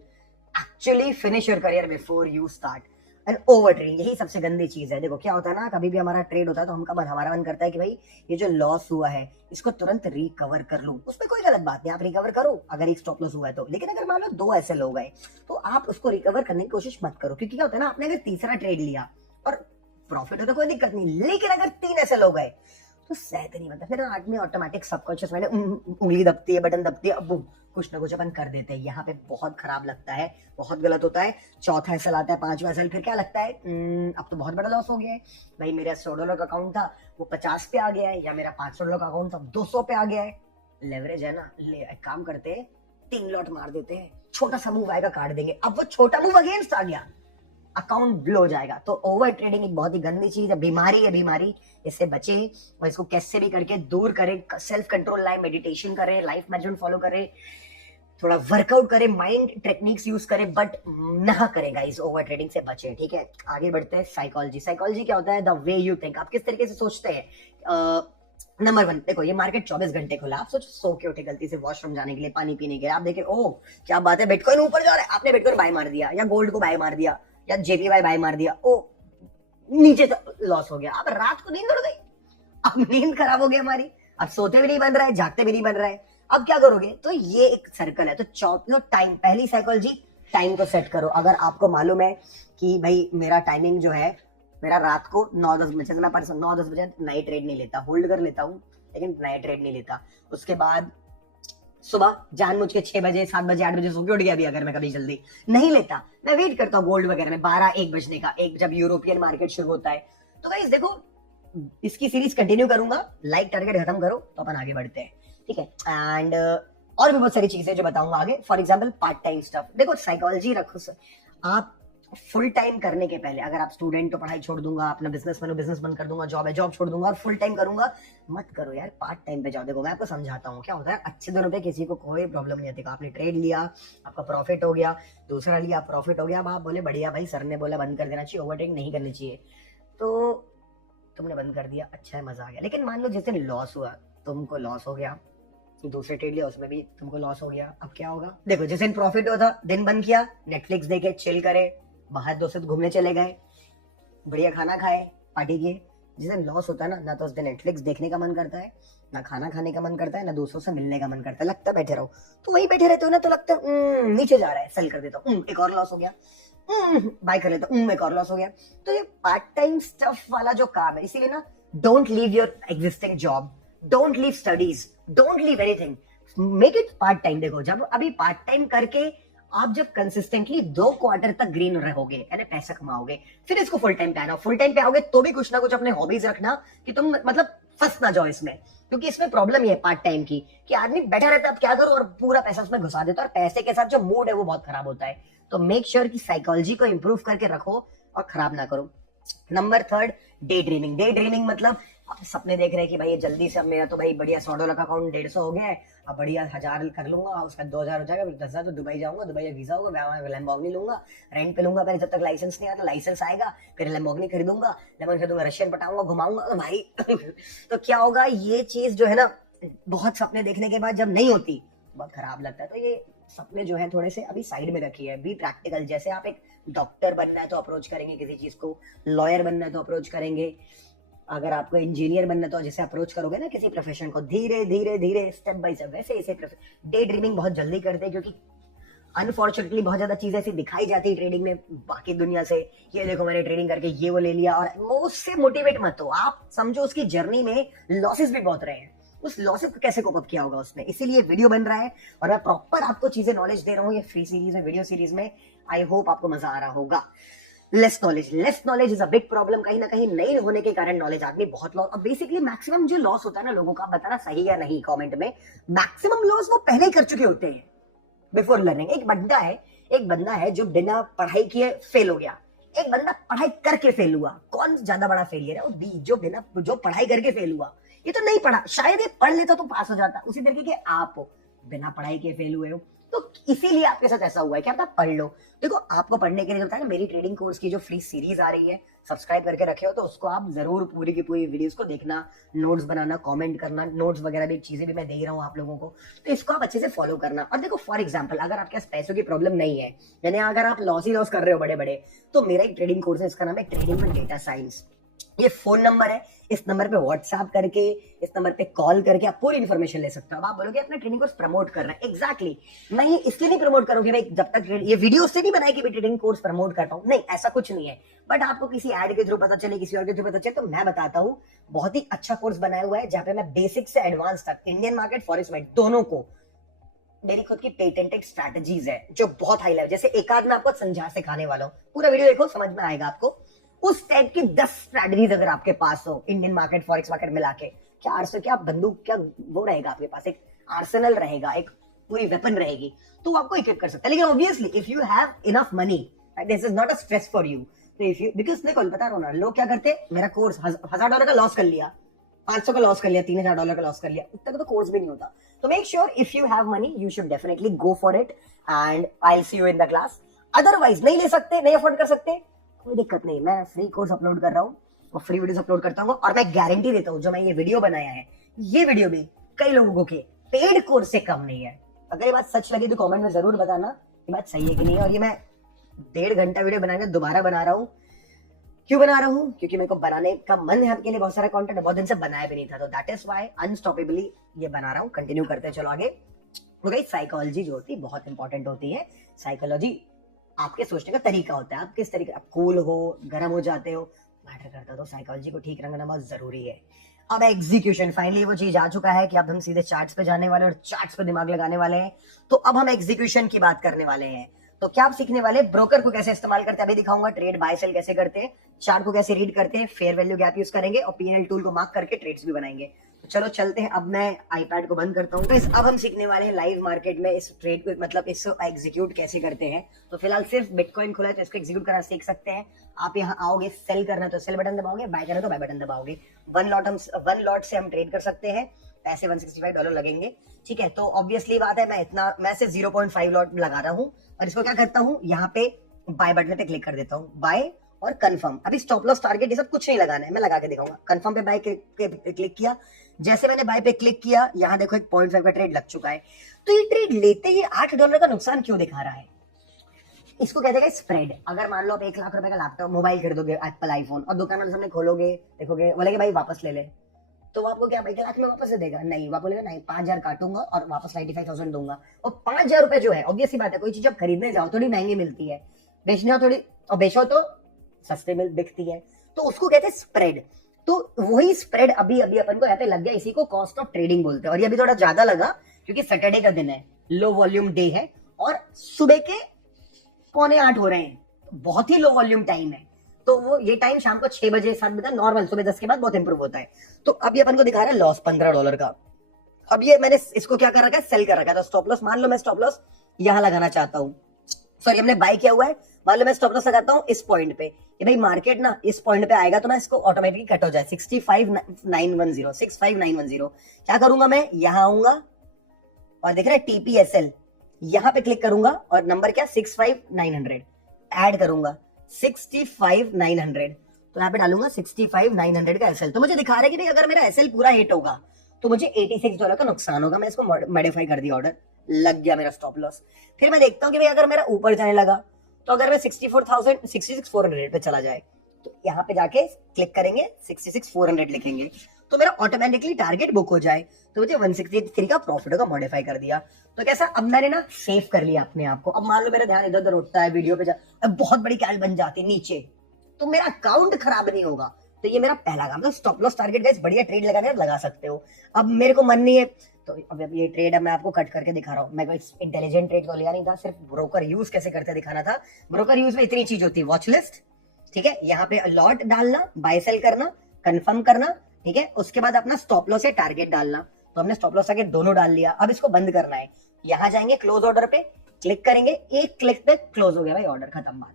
actually finish your career before you start. And overtrading, यही सबसे गंदी चीज है। देखो क्या होता है ना, कभी भी हमारा ट्रेड होता है तो हमारा मन करता है कि भाई ये जो लॉस हुआ है इसको तुरंत रिकवर कर लूं। उसमें कोई गलत बात नहीं, आप रिकवर करो अगर एक स्टॉप लॉस हुआ है तो। लेकिन अगर मान लो 2 ऐसे लोग आए तो आप उसको रिकवर करने की कोशिश मत करो, क्योंकि क्या होता है ना, आपने अगर तीसरा ट्रेड लिया और प्रॉफिट हो तो कोई दिक्कत नहीं, लेकिन अगर 3 ऐसे लोग आए तो सहते नहीं बनता। फिर आदमी ऑटोमेटिक सबकॉन्शियस माइंड उंगली दबती है, बटन दबती है, अब कुछ ना कुछ अपन कर देते हैं। यहाँ पे बहुत खराब लगता है, बहुत गलत होता है। चौथा ऐसा आता है, 5वां ऐसा, फिर क्या लगता है अब तो बहुत बड़ा लॉस हो गया है भाई, मेरा $100 का अकाउंट था वो 50 पे आ गया है, या मेरा $500 का अकाउंट था 200 पे आ गया है। लेवरेज है ना, ले एक काम करते हैं, 3 लॉट मार देते हैं, छोटा सा मूव आएगा काट देंगे। अब वो छोटा मूव अगेंस्ट आ गया, अकाउंट ब्लो हो जाएगा। तो ओवर ट्रेडिंग एक बहुत ही गंदी चीज है, बीमारी है, बीमारी। इससे बचे और इसको कैसे भी करके दूर करें। सेल्फ कंट्रोल लाए, मेडिटेशन करें, लाइफ मैनेजमेंट फॉलो करें, थोड़ा वर्कआउट करें, माइंड टेक्निक्स यूज करें, बट ना करें गाइस, ओवर ट्रेडिंग से बचें। ठीक है, आगे बढ़ते हैं। साइकोलॉजी, साइकोलॉजी क्या होता है? द वे यू थिंक, आप किस तरीके से सोचते हैं। नंबर 1, देखो ये मार्केट 24 घंटे खुला, आप सोचो सो के उठे गलती से वॉशरूम जाने के लिए, पानी पीने के लिए, आप देखे ओह क्या बात है बिटकॉइन ऊपर जा रहा है, आपने बिटकॉइन बाय मार दिया, या गोल्ड को बाय मार दिया, या जेपीवाई बाय मार दिया, ओ नीचे लॉस हो गया। अब रात को नींद उड़ गई, अब नींद खराब हो गई हमारी, अब सोते भी नहीं बन रहा है, जागते भी नहीं बन रहा है, अब क्या करोगे? तो ये एक सर्कल है। तो टाइम, पहली साइकोलॉजी, टाइम को सेट करो। अगर आपको मालूम है कि भाई मेरा टाइमिंग जो है, मेरा रात को 9-10 बजे, मैं परसों 9-10 बजे नाइट ट्रेड नहीं लेता, होल्ड कर लेता हूँ लेकिन नाइट ट्रेड नहीं लेता। उसके बाद सुबह जानबूझ के 6 बजे, 7 बजे, 8 बजे सो के उठ गया भी अगर मैं कभी जल्दी नहीं लेता, मैं वेट करता हूँ गोल्ड वगैरह में 12-1 बजने का, एक जब यूरोपियन मार्केट शुरू होता है। तो गाइस देखो, इसकी सीरीज कंटिन्यू करूंगा, लाइक टारगेट खत्म करो तो अपन आगे बढ़ते हैं। ठीक है, एंड और भी बहुत सारी चीजें जो बताऊंगा आगे। For example part time stuff, देखो साइकोलॉजी रखो आप फुल टाइम करने के पहले। अगर आप स्टूडेंट तो पढ़ाई छोड़ दूंगा, अपना बिजनेस मैन बिजनेस बंद कर दूंगा, जॉब है जॉब छोड़ दूंगा और फुल टाइम करूंगा, मत करो यार, पार्ट टाइम पे जाओ। देखो मैं आपको समझाता हूँ क्या होता है, अच्छे दिनों पे किसी को कोई प्रॉब्लम नहीं आती। आपने ट्रेड लिया, आपका प्रॉफिट हो गया, दूसरा लिया, प्रॉफिट हो गया, अब आप बोले बढ़िया भाई, सर ने बोला बंद कर देना चाहिए, ओवर ट्रेडिंग नहीं करनी चाहिए, तो तुमने बंद कर दिया, अच्छा है, मजा आ गया। लेकिन मान लो जिस दिन लॉस हुआ, तुमको लॉस हो गया, दूसरे ट्रेड लिया उसमें भी तुमको लॉस हो गया, अब क्या होगा? देखो जिस दिन प्रॉफिट हुआ था, दिन बंद किया, नेटफ्लिक्स देखे, चिल करे, बाहर दोस्तों घूमने चले गए, बढ़िया खाना खाए, पार्टी किए। जिस दिन लॉस होता है ना तो उस दिन नेटफ्लिक्स देखने का मन करता है, ना खाना खाने का मन करता है, ना दोस्तों से मिलने का मन करता है, लगता है बैठे रहो। तो वही बैठे रहते हो ना, तो लगता है नीचे जा रहा है, सेल कर देता हूँ, एक और लॉस हो गया, बाय कर लेता हूँ, एक और लॉस हो गया। तो ये पार्ट टाइम स्टफ वाला जो काम है, इसीलिए ना don't leave your existing job, don't leave studies, don't leave anything, make it part time. देखो जब अभी पार्ट टाइम करके आप जब कंसिस्टेंटली 2 क्वार्टर तक ग्रीन रहोगे, यानी पैसा कमाओगे, फिर इसको फुल टाइम पे आना। फुल टाइम पे आओगे तो भी कुछ ना कुछ अपने हॉबीज रखना, कि तुम मतलब फंस ना जाओ इसमें, क्योंकि इसमें प्रॉब्लम ये है पार्ट टाइम की कि आदमी बैठा रहता है, अब क्या करो, और पूरा पैसा उसमें घुसा देता है, और पैसे के साथ जो मूड है वो बहुत खराब होता है। तो मेक श्योर कि साइकोलॉजी को इंप्रूव करके रखो और खराब ना करो। Number 3, day dreaming. Day dreaming मतलब आप सपने देख रहे हैं कि भाई ये जल्दी से, अब मेरा तो भाई बढ़िया $100 का अकाउंट 150 हो गया है, अब बढ़िया 1000 कर लूंगा, उसका 2000 हो जाएगा, 10,000 तो दुबई जाऊंगा, दुबई का वीजा होगा, वहां लैम्बोर्गिनी लूंगा, रेंट पे लूंगा, जब तक लाइसेंस नहीं आता, लाइसेंस आएगा, फिर लैम्बोर्गिनी खरीदूंगा, लैम्बोर्गिनी खरीदूंगा, रशियन पटाऊंगा, घुमाऊंगा, तो भाई तो क्या होगा, ये चीज जो है ना, बहुत सपने देखने के बाद जब नहीं होती, बहुत खराब लगता है। तो ये सपने जो है थोड़े से अभी साइड में रखिए, बी प्रैक्टिकल। जैसे आप एक डॉक्टर बनना है तो अप्रोच करेंगे किसी चीज को, लॉयर बनना है तो अप्रोच करेंगे, अगर आपको इंजीनियर बनना है तो जैसे अप्रोच करोगे ना किसी प्रोफेशन को, धीरे धीरे धीरे स्टेप बाय स्टेप, वैसे इसे डे ड्रीमिंग बहुत जल्दी करते हैं, क्योंकि अनफॉर्चुनेटली बहुत ज्यादा चीजें ऐसी दिखाई जाती है ट्रेडिंग में बाकी दुनिया से, ये देखो मैंने ट्रेडिंग करके ये वो ले लिया, और उससे मोटिवेट मत हो। आप समझो उसकी जर्नी में लॉसेस भी बहुत रहे हैं, उस लॉसेस को कैसे कोप अप किया होगा उसने, इसीलिए वीडियो बन रहा है और मैं प्रॉपर आपको चीजें नॉलेज दे रहा हूँ ये फ्री सीरीज में, वीडियो सीरीज में। आई होप आपको मजा आ रहा होगा। Less knowledge is a big problem. कहीं ना कहीं नहीं होने के कारण नॉलेज आदमी बहुत लॉस, और बेसिकली मैक्सिमम जो लॉस होता है ना लोगों का, बताना सही या नहीं कमेंट में, मैक्सिमम लॉस वो पहले ही कर चुके होते हैं बिफोर लर्निंग। एक बंदा है जो बिना पढ़ाई किए फेल हो गया, एक बंदा पढ़ाई करके फेल हुआ। कौन ज्यादा बड़ा फेलियर है? वो बी, जो पढ़ाई करके फेल हुआ। ये तो नहीं पढ़ा, शायद ये पढ़ लेता तो पास हो जाता। उसी तरीके के आप हो, बिना पढ़ाई के फेल हुए हो, तो इसीलिए आपके साथ ऐसा हुआ है कि आप पढ़ लो। देखो आपको पढ़ने के लिए बताया ना, मेरी ट्रेडिंग कोर्स की जो फ्री सीरीज आ रही है, सब्सक्राइब करके रखे हो तो उसको आप जरूर पूरी की पूरी वीडियोस को देखना, नोट्स बनाना, कमेंट करना, नोट्स वगैरह भी चीजें भी मैं दे रहा हूँ आप लोगों को, तो इसको आप अच्छे से फॉलो करना। और देखो फॉर एग्जांपल अगर आपके पास पैसों की प्रॉब्लम नहीं है, यानी अगर आप लॉस ही लॉस कर रहे हो बड़े बड़े, तो मेरा एक ट्रेडिंग कोर्स है, इसका नाम है ट्रेडिंग विद डेटा साइंस। ये फोन नंबर है, इस नंबर पे व्हाट्सएप करके, इस नंबर पे कॉल करके आप पूरी इन्फॉर्मेशन ले सकते हो। अब आप बोलोगे अपना ट्रेनिंग कोर्स प्रमोट कर रहा है, एग्जैक्टली मैं ये इसलिए नहीं प्रमोट करूंगी भाई, जब तक ये वीडियो से नहीं बनाई कि मैं ट्रेनिंग कोर्स प्रमोट करता हूं, नहीं ऐसा कुछ नहीं है। बट आपको किसी एड के थ्रू पता चले, किसी और के थ्रू पता चले, तो मैं बताता हूँ। बहुत ही अच्छा कोर्स बनाया हुआ है जहां पे मैं बेसिक से एडवांस तक इंडियन मार्केट, फॉरेक्स मार्केट दोनों को, मेरी खुद की पेटेंटेड स्ट्रैटेजीज है जो बहुत हाई लेवल, जैसे एक आध मैं आपको समझा सिखाने वाला हूँ, पूरा वीडियो देखो समझ में आएगा आपको। उस टाइप की 10 स्ट्रैटेजीज अगर आपके पास हो, इंडियन मार्केट, फॉरेक्स मार्केट मिला के, क्या आर्स क्या बंदूक, क्या वो रहेगा आपके पास, एक आर्सेनल रहेगा, एक पूरी वेपन रहेगी, तो आपको इक्विप कर सकता है। लेकिन obviously if you have enough money, this is not a stress for you. तो इफ यू, बिकॉज देखो बता रहा हूं ना, लोग क्या करते, मेरा कोर्स $1000 का लॉस कर लिया, 500 का लॉस कर लिया, $3000 का लॉस कर लिया, उतना तो कोर्स भी नहीं होता। तो make sure if you have money you should definitely go for it, and I will see you in the class. Otherwise नहीं ले सकते, नहीं अफोर्ड कर सकते, कोई दिक्कत नहीं, मैं फ्री कोर्स अपलोड कर रहा हूँ और फ्री वीडियोस अपलोड करता हूँ। और मैं गारंटी देता हूँ जो मैं ये वीडियो बनाया है, ये वीडियो भी कई लोगों के पेड कोर्स से कम नहीं है। अगर ये बात सच लगी तो कमेंट में जरूर बताना ये बात सही है कि नहीं है। और ये मैं 1.5 घंटा वीडियो बनाकर दोबारा बना रहा हूँ। क्यों बना रहा हूँ? क्योंकि मेरे को बनाने का मन है आपके लिए, बहुत सारा कंटेंट बहुत दिन से बनाया भी नहीं था, तो दैट इज व्हाई अनस्टॉपेबली ये बना रहा हूँ। कंटिन्यू करते चलो आगे। तो गाइस साइकोलॉजी जो होती है बहुत इंपॉर्टेंट होती है। साइकोलॉजी आपके सोचने का तरीका होता है, आप किस तरीके, आप कूल हो, गर्म हो जाते हो, मैटर करता है। तो साइकोलॉजी को ठीक रखना बहुत जरूरी है। अब एग्जीक्यूशन, फाइनली वो चीज आ चुका है कि अब हम सीधे चार्ट्स पे जाने वाले और चार्ट्स पे दिमाग लगाने वाले हैं। तो अब हम एग्जीक्यूशन की बात करने वाले हैं। तो क्या आप सीखने वाले, ब्रोकर को कैसे इस्तेमाल करते हैं अभी दिखाऊंगा, ट्रेड बाय सेल कैसे करते हैं, चार्ट को कैसे रीड करते हैं, फेयर वैल्यू गैप यूज करेंगे और पीएनएल टूल को मार्क करके ट्रेड्स भी बनाएंगे। तो चलो चलते हैं। अब मैं आईपैड को बंद करता हूँ। तो अब हम सीखने वाले हैं लाइव मार्केट में इस ट्रेड को, मतलब इसको एग्जीक्यूट कैसे करते हैं। तो फिलहाल सिर्फ बिटकॉइन खुला है तो इसको एग्जीक्यूट करना सीख सकते हैं। आप यहाँ आओगे, सेल करना तो सेल बटन दबाओगे, बाय करना तो बाय बटन दबाओगे। वन लॉट से हम ट्रेड कर सकते हैं, पैसे $165 लगेंगे। ठीक है, तो ऑब्वियसली बात है मैं सिर्फ 0.5 लॉट लगा रहा हूँ और इसको क्या करता हूँ, यहाँ पे बाय बटन पे क्लिक कर देता हूँ, बाय और कंफर्म। अभी स्टॉप लॉस टारगेट ये सब कुछ नहीं लगाना है, मैं लगा के दिखाऊंगा। कंफर्म पे बाय क्लिक किया, जैसे मैंने बाय पे क्लिक किया, यहाँ देखो 1.5 का ट्रेड लग चुका है। तो ये ट्रेड लेते ही $8 का नुकसान क्यों दिखा रहा है? इसको कहते हैं स्प्रेड। अगर मान लो आप 1 लाख रुपए का लैपटॉप, मोबाइल खरीदोगे, एप्पल आईफोन, और दुकान वाले सामने खोलोगे, देखोगे, बोलेगे भाई वापस ले ले, तो आपको क्या 1 लाख में वापस दे देगा? नहीं, वो बोलेगा नहीं, 5000 काटूंगा और वापस 95,000 दूंगा। और 5000 रुपए जो है, ऑब्वियसली बात है, कोई चीज आप खरीदने जाओ थोड़ी महंगी मिलती है, बेचने थोड़ी, और बेचो तो सस्ते में बिकती है, तो उसको कहते हैं स्प्रेड। तो वही स्प्रेड अभी अपन को यहाँ पे लग गया, इसी को कॉस्ट ऑफ ट्रेडिंग बोलते हैं। और ये अभी थोड़ा ज्यादा लगा क्योंकि सैटरडे का दिन है, लो वॉल्यूम डे है और सुबह के 7:45 हो रहे हैं, बहुत ही लो वॉल्यूम टाइम है। तो वो ये टाइम शाम को 6 बजे 7 बजे नॉर्मल, सुबह 10 के बाद बहुत इंप्रूव होता है। तो अब ये अपन को दिखा रहा है लॉस $15 का। अब ये मैंने इसको क्या कर रखा है, सेल कर रखा है। तो स्टॉप लॉस, मान लो मैं स्टॉप लॉस यहां लगाना चाहता हूँ, सॉरी हमने बाय किया हुआ है, मान लो मैं स्टॉप लॉस लगाता हूँ इस पॉइंट पे, ये भाई मार्केट ना इस पॉइंट पे आएगा तो ना इसको ऑटोमेटिकली कट हो जाए 65910। क्या करूंगा मैं, यहां आऊंगा और देख रहे हैं TPSL, यहां पे क्लिक करूंगा और नंबर क्या 65900 ऐड करूंगा, 65900। तो यहाँ पे डालूंगा 65900 का एसएल। तो मुझे दिखा रहा है कि भाई अगर मेरा एसएल पूरा हिट होगा तो मुझे $86 का नुकसान होगा। मैं इसको मॉडिफाई कर दिया, ऑर्डर लग गया मेरा स्टॉप लॉस। फिर मैं देखता हूँ कि भाई अगर मेरा ऊपर जाने लगा, तो अगर मैं 66,400 पे चला जाए, तो यहाँ पे जाके क्लिक करेंगे, 66,400 लिखेंगे, तो मेरा ऑटोमेटिकली टारगेट बुक हो जाए। तो मुझे 163 का प्रॉफिट होगा, मॉडिफाई कर दिया। तो कैसा, अब मैंने ना सेव कर लिया अपने आप को। अब मान लो मेरा ध्यान इधर उधर उठता है, वीडियो पे अब बहुत बड़ी कैल बन जाती है नीचे, तो मेरा अकाउंट खराब नहीं होगा। तो ये मेरा पहला काम था, स्टॉप लॉस टारगेट गाइस बढ़िया ट्रेड लगाने लगा सकते हो। अब मेरे को मन नहीं है, तो अब ये ट्रेड अब मैं आपको कट करके दिखा रहा हूँ। मैं कोई इंटेलिजेंट ट्रेड तो लिया नहीं था, सिर्फ ब्रोकर यूज कैसे करते दिखाना था। ब्रोकर यूज में इतनी चीज होती है, वॉच लिस्ट, ठीक है, यहाँ पे लॉट डालना, बाय सेल करना, कंफर्म करना, ठीक है, उसके बाद अपना स्टॉप लॉस या टारगेट डालना। तो हमने स्टॉप लॉस टारगेट दोनों डाल लिया। अब इसको बंद करना है, यहाँ जाएंगे क्लोज ऑर्डर पे क्लिक करेंगे, एक क्लिक पे क्लोज हो गया भाई, ऑर्डर खत्म। बात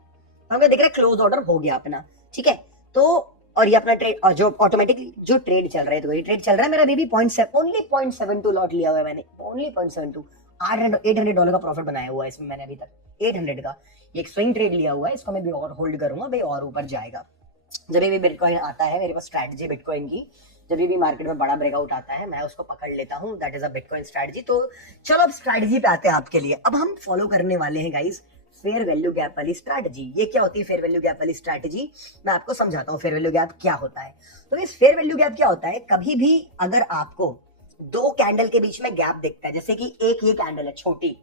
हमें दिख रहा है क्लोज ऑर्डर हो गया अपना, ठीक है। तो और ये अपना ट्रेड, और जो ऑटोमेटिकली जो ट्रेड चल रहा है, तो वही ट्रेड चल रहा है मेरा। अभी भी ओनली 0.72 लॉट लिया हुआ है मैंने, ओनली 0.72। $800 का प्रॉफिट बनाया हुआ है इसमें मैंने अभी तक, 800 का। ये एक स्विंग ट्रेड लिया हुआ है, इसको मैं भी और होल्ड करूंगा भाई, और ऊपर जाएगा। जब भी बिटकॉइन आता है मेरे पास स्ट्रैटेजी बिटकॉइन की, जब भी मार्केट में बड़ा ब्रेकआउट आता है मैं उसको पकड़ लेता हूँ, that is a bitcoin strategy. तो चलो अब स्ट्रैटेजी पे आते हैं आपके लिए। अब हम फॉलो करने वाले हैं गाइस फेयर वैल्यू गैप वाली स्ट्रैटेजी। ये क्या होती है फेयर वैल्यू गैप वाली स्ट्रैटेजी, मैं आपको समझाता हूँ फेयर वैल्यू गैप क्या होता है। तो इस फेयर वैल्यू गैप क्या होता है, कभी भी अगर आपको दो कैंडल के बीच में गैप दिखता है, जैसे कि एक ये कैंडल है छोटी,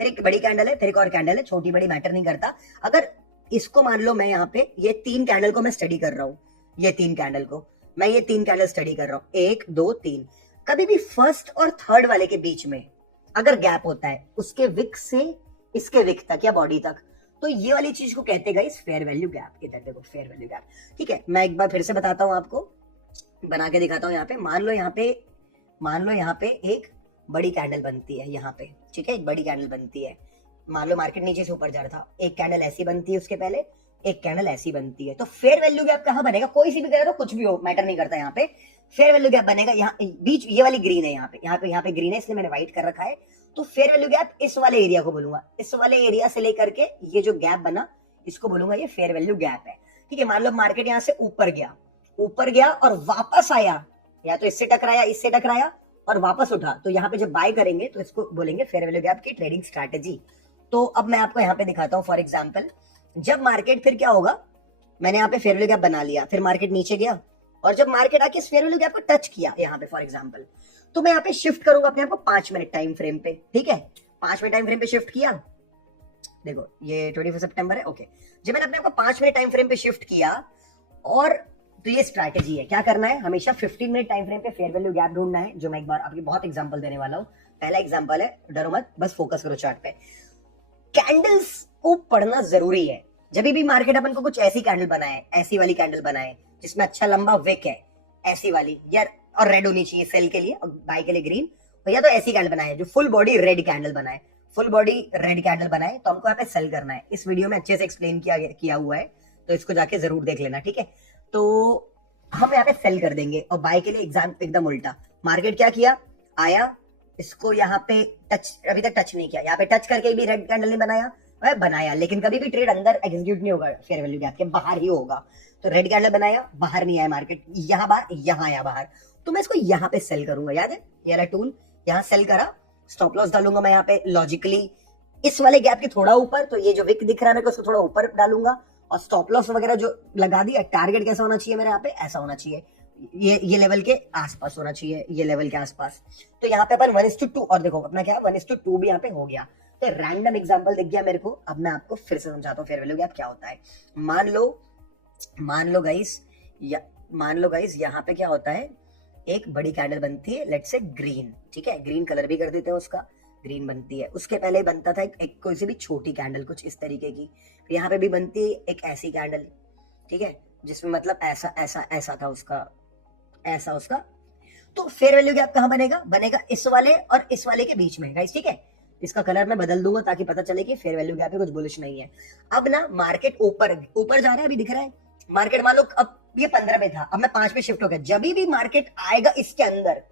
फिर एक बड़ी कैंडल है, फिर एक और कैंडल है, छोटी बड़ी मैटर नहीं करता। अगर इसको मान लो मैं यहाँ पे ये 3 कैंडल को मैं स्टडी कर रहा हूँ, ये 3 कैंडल को मैं ये 3 कैंडल स्टडी कर रहा हूँ, 1 2 3, कभी भी फर्स्ट और थर्ड वाले के बीच में अगर गैप होता है उसके विक से इसके विक तक या बॉडी तक, तो ये वाली चीज को कहते हैं इस फेयर वैल्यू गैप। इधर देखो फेयर वैल्यू गैप, ठीक है। मैं एक बार फिर से बताता हूँ आपको, बना के दिखाता हूँ। यहाँ पे मान लो यहाँ पे एक बड़ी कैंडल बनती है यहाँ पे, ठीक है, एक बड़ी कैंडल बनती है। मान लो मार्केट नीचे से ऊपर जा रहा था, एक कैंडल ऐसी बनती है उसके पहले, एक कैंडल ऐसी बनती है। तो फेयर वैल्यू गैप कहाँ बनेगा, कोई सी भी कलर हो कुछ भी हो मैटर नहीं करता, यहाँ पे फेयर वैल्यू गैप बनेगा। यहाँ बीच ये वाली ग्रीन है, यहाँ पे ग्रीन है इसलिए मैंने व्हाइट कर रखा है। तो फेयर वैल्यू गैप इस वाले एरिया को बोलूंगा, इस वाले एरिया से लेकर के ये जो गैप बना इसको बोलूंगा ये फेयर वैल्यू गैप है, ठीक है। मान लो मार्केट यहाँ से ऊपर गया और वापस आया, या तो इससे टकराया और वापस उठा, तो यहाँ पे जब बाय करेंगे तो इसको बोलेंगे फेयर वैल्यू गैप की ट्रेडिंग स्ट्रैटेजी। तो अब मैं आपको यहाँ पे दिखाता हूँ फॉर एग्जाम्पल, जब मार्केट फिर क्या होगा, मैंने यहाँ पे फेयर वैल्यू गैप बना लिया, फिर मार्केट नीचे गया और जब मार्केट आके इस फेयर वैल्यू गैप को टच किया यहाँ पे फॉर एग्जाम्पल, तो मैं यहाँ पे शिफ्ट करूंगा अपने आप को 5 मिनट टाइम फ्रेम पे, ठीक है। 5 मिनट टाइम फ्रेम पे शिफ्ट किया, देखो ये 24 सितंबर है, ओके। जब मैंने अपने आप को 5 मिनट टाइम फ्रेम पे शिफ्ट किया, और तो ये स्ट्रैटेजी है, क्या करना है, हमेशा 15 मिनट टाइम फ्रेम पे फेयर वैल्यू गैप ढूंढना है, जो मैं एक बार आपकी बहुत एग्जांपल देने वाला हूँ। पहला एग्जांपल है, डरो मत, बस फोकस करो चार्ट पे। कैंडल्स को पढ़ना जरूरी है। जब भी मार्केट अपन को कुछ ऐसी कैंडल बनाए, ऐसी वाली कैंडल बनाए जिसमें अच्छा लंबा विक है, ऐसी वाली यार, और रेड होनी चाहिए सेल के लिए और बाय के लिए ग्रीन, तो या तो ऐसी कैंडल बनाए जो फुल बॉडी रेड कैंडल बनाए, फुल बॉडी रेड कैंडल बनाए, तो हमको यहाँ पे सेल करना है। इस वीडियो में अच्छे से एक्सप्लेन किया हुआ है, तो इसको जाके जरूर देख लेना, ठीक है। तो हम यहाँ पे सेल कर देंगे और बाय के लिए एग्जाम एकदम उल्टा। मार्केट क्या किया, आया, इसको यहाँ पे टच, अभी तक टच नहीं किया, यहाँ पे टच करके भी रेड कैंडल नहीं बनाया, लेकिन कभी भी ट्रेड अंदर एग्जीक्यूट नहीं होगा, फेयर वैल्यू गैप के बाहर ही होगा। तो रेड कैंडल बनाया, बाहर नहीं आया मार्केट, यहाँ बाहर, यहाँ आया बाहर, तो मैं इसको यहाँ पे सेल करूंगा, याद है ये रहा टूल, यहाँ सेल करा, स्टॉप लॉस डालूंगा मैं यहाँ पे लॉजिकली इस वाले गैप के थोड़ा ऊपर, तो ये जो विक दिख रहा है मेरे को उसको थोड़ा ऊपर डालूंगा, और स्टॉप लॉस वगैरह जो लगा दिया, टारगेट कैसा होना चाहिए मेरे यहाँ पे, ऐसा होना चाहिए, ये लेवल के आसपास होना चाहिए, ये लेवल के आसपास। तो यहाँ पे अपन 1:2, और देखो अपना क्या 1:2 भी यहाँ पे हो गया। तो रैंडम एग्जांपल दिख गया मेरे को। अब मैं आपको फिर से समझाता हूँ फेयर वैल्यू गैप क्या होता है। मान लो गाइस यहाँ पे क्या होता है, एक बड़ी कैंडल बनती है, लेट्स से ग्रीन, ठीक है, ग्रीन कलर भी कर देते हैं उसका, ग्रीन बनती है। उसके पहले बनता था एक कोई सी भी छोटी कैंडल कुछ इस तरीके की, फिर यहाँ पे भी बनती है एक ऐसी कैंडल, ठीक है, जिसमें मतलब ऐसा था उसका, ऐसा उसका। तो फेयर वैल्यू गैप कहाँ बनेगा इस वाले और इस वाले के बीच में गाइस, ठीक है। इसका कलर मैं बदल दूंगा ताकि पता चले कि फेयर वैल्यू गैप पे कुछ बुलिश नहीं है। अब ना मार्केट ऊपर जा रहा है, अभी दिख रहा है मार्केट, मान लो अब ये 15 पे था, अब मैं 5 पे शिफ्ट हो गया। जब भी मार्केट आएगा इसके अंदर,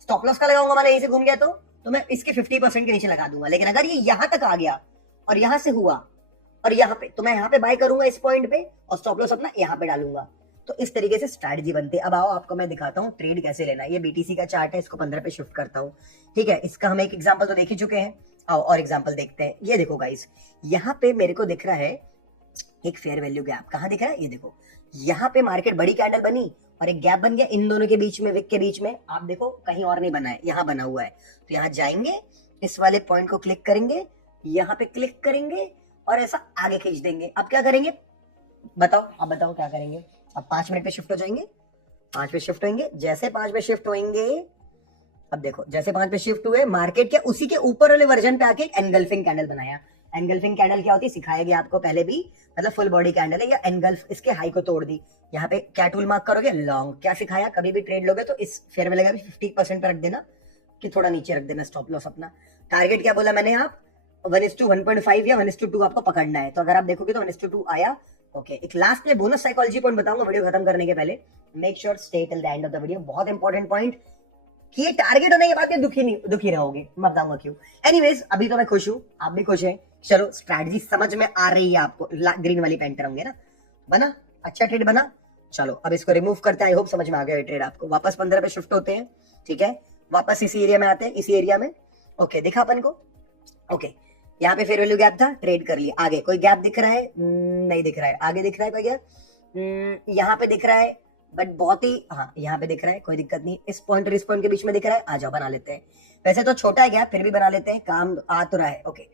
स्टॉप लॉस का लगाऊंगा, मान लो यहीं से घूम गया तो मैं इसके 50% के नीचे लगा दूंगा। लेकिन अगर ये यहां तक आ गया और यहां से हुआ और यहाँ पे, तो मैं यहाँ पे बाय करूंगा इस पॉइंट पे और स्टॉप लॉस अपना यहाँ पे डालूंगा। तो इस तरीके से स्ट्रैटेजी बनती है। अब आओ आपको मैं दिखाता हूँ ट्रेड कैसे लेना है। ये बीटीसी का चार्ट है, इसको 15 पे शिफ्ट करता हूँ, ठीक है। इसका हम एक एग्जांपल तो देख ही चुके हैं, आओ और एग्जांपल देखते हैं। ये देखो गाइस, यहाँ पे मेरे को दिख रहा है एक फेयर वैल्यू गैप। कहाँ दिख रहा है, ये देखो, यहाँ पे मार्केट बड़ी कैंडल बनी और एक गैप बन गया इन दोनों के बीच में, विक के बीच में। आप देखो कहीं और नहीं बना है, यहाँ बना हुआ है। तो यहाँ जाएंगे, इस वाले पॉइंट को क्लिक करेंगे, यहाँ पे क्लिक करेंगे और ऐसा आगे खींच देंगे। अब क्या करेंगे बताओ, आप बताओ क्या करेंगे। अब 5 मिनट पे शिफ्ट हो जाएंगे, 5 पे शिफ्ट होंगे। जैसे 5 पे शिफ्ट होंगे, अब देखो जैसे 5 पे शिफ्ट हुए, मार्केट के उसी के ऊपर वाले वर्जन पे आके एक एनगल्फिंग कैंडल बनाया। एनगल्फिंग कैंडल क्या होती है सिखाया गया आपको पहले भी, मतलब फुल बॉडी कैंडल है या एनगल्फ, इसके हाई को तोड़ दी। यहाँ पे क्या टूल मार्क करोगे, लॉन्ग। क्या सिखाया, कभी भी ट्रेड लोगे तो इस फेयर वैल्यू का 50% पे रख देना, कि थोड़ा नीचे रख देना स्टॉप लॉस अपना। टारगेट क्या बोला मैंने, आप 1:1.5 या 1:2 आपको पकड़ना है। तो अगर आप देखोगे तो 1:2 आया, ओके। एक लास्ट में बोनस साइकोलॉजी पॉइंट बताऊंगा वीडियो खत्म करने के पहले, make sure stay till the end of the video. बहुत इंपॉर्टेंट पॉइंट, कि ये टारगेट होने के बाद दुखी रहोगे, मैं बताऊंगा क्यों। एनीवेज अभी तो मैं खुश हूं, आप भी खुश हैं। चलो स्ट्रैटेजी समझ में आ रही है आपको, ग्रीन वाली पेंटर होंगे ना, बना अच्छा ट्रेड बना। चलो अब इसको रिमूव करते हैं, आई होप समझ में आ गया ट्रेड आपको। वापस 15 पे शिफ्ट होते हैं, ठीक है, वापस इसी एरिया में आते हैं, इसी एरिया में। ओके दिखा अपन को, ओके यहाँ पे फेयर वैल्यू गैप था, ट्रेड कर लिया। आगे कोई गैप दिख रहा है? नहीं दिख रहा है। आगे दिख रहा है कोई गैप? यहाँ पे दिख रहा है, बट बहुत ही, हाँ यहाँ पे दिख रहा है, कोई दिक्कत नहीं। इस पॉइंट और इस पॉइंट के बीच में दिख रहा है, आ जाओ बना लेते हैं। वैसे तो छोटा है गैप, फिर भी बना लेते हैं, काम आ तो रहा है। ओके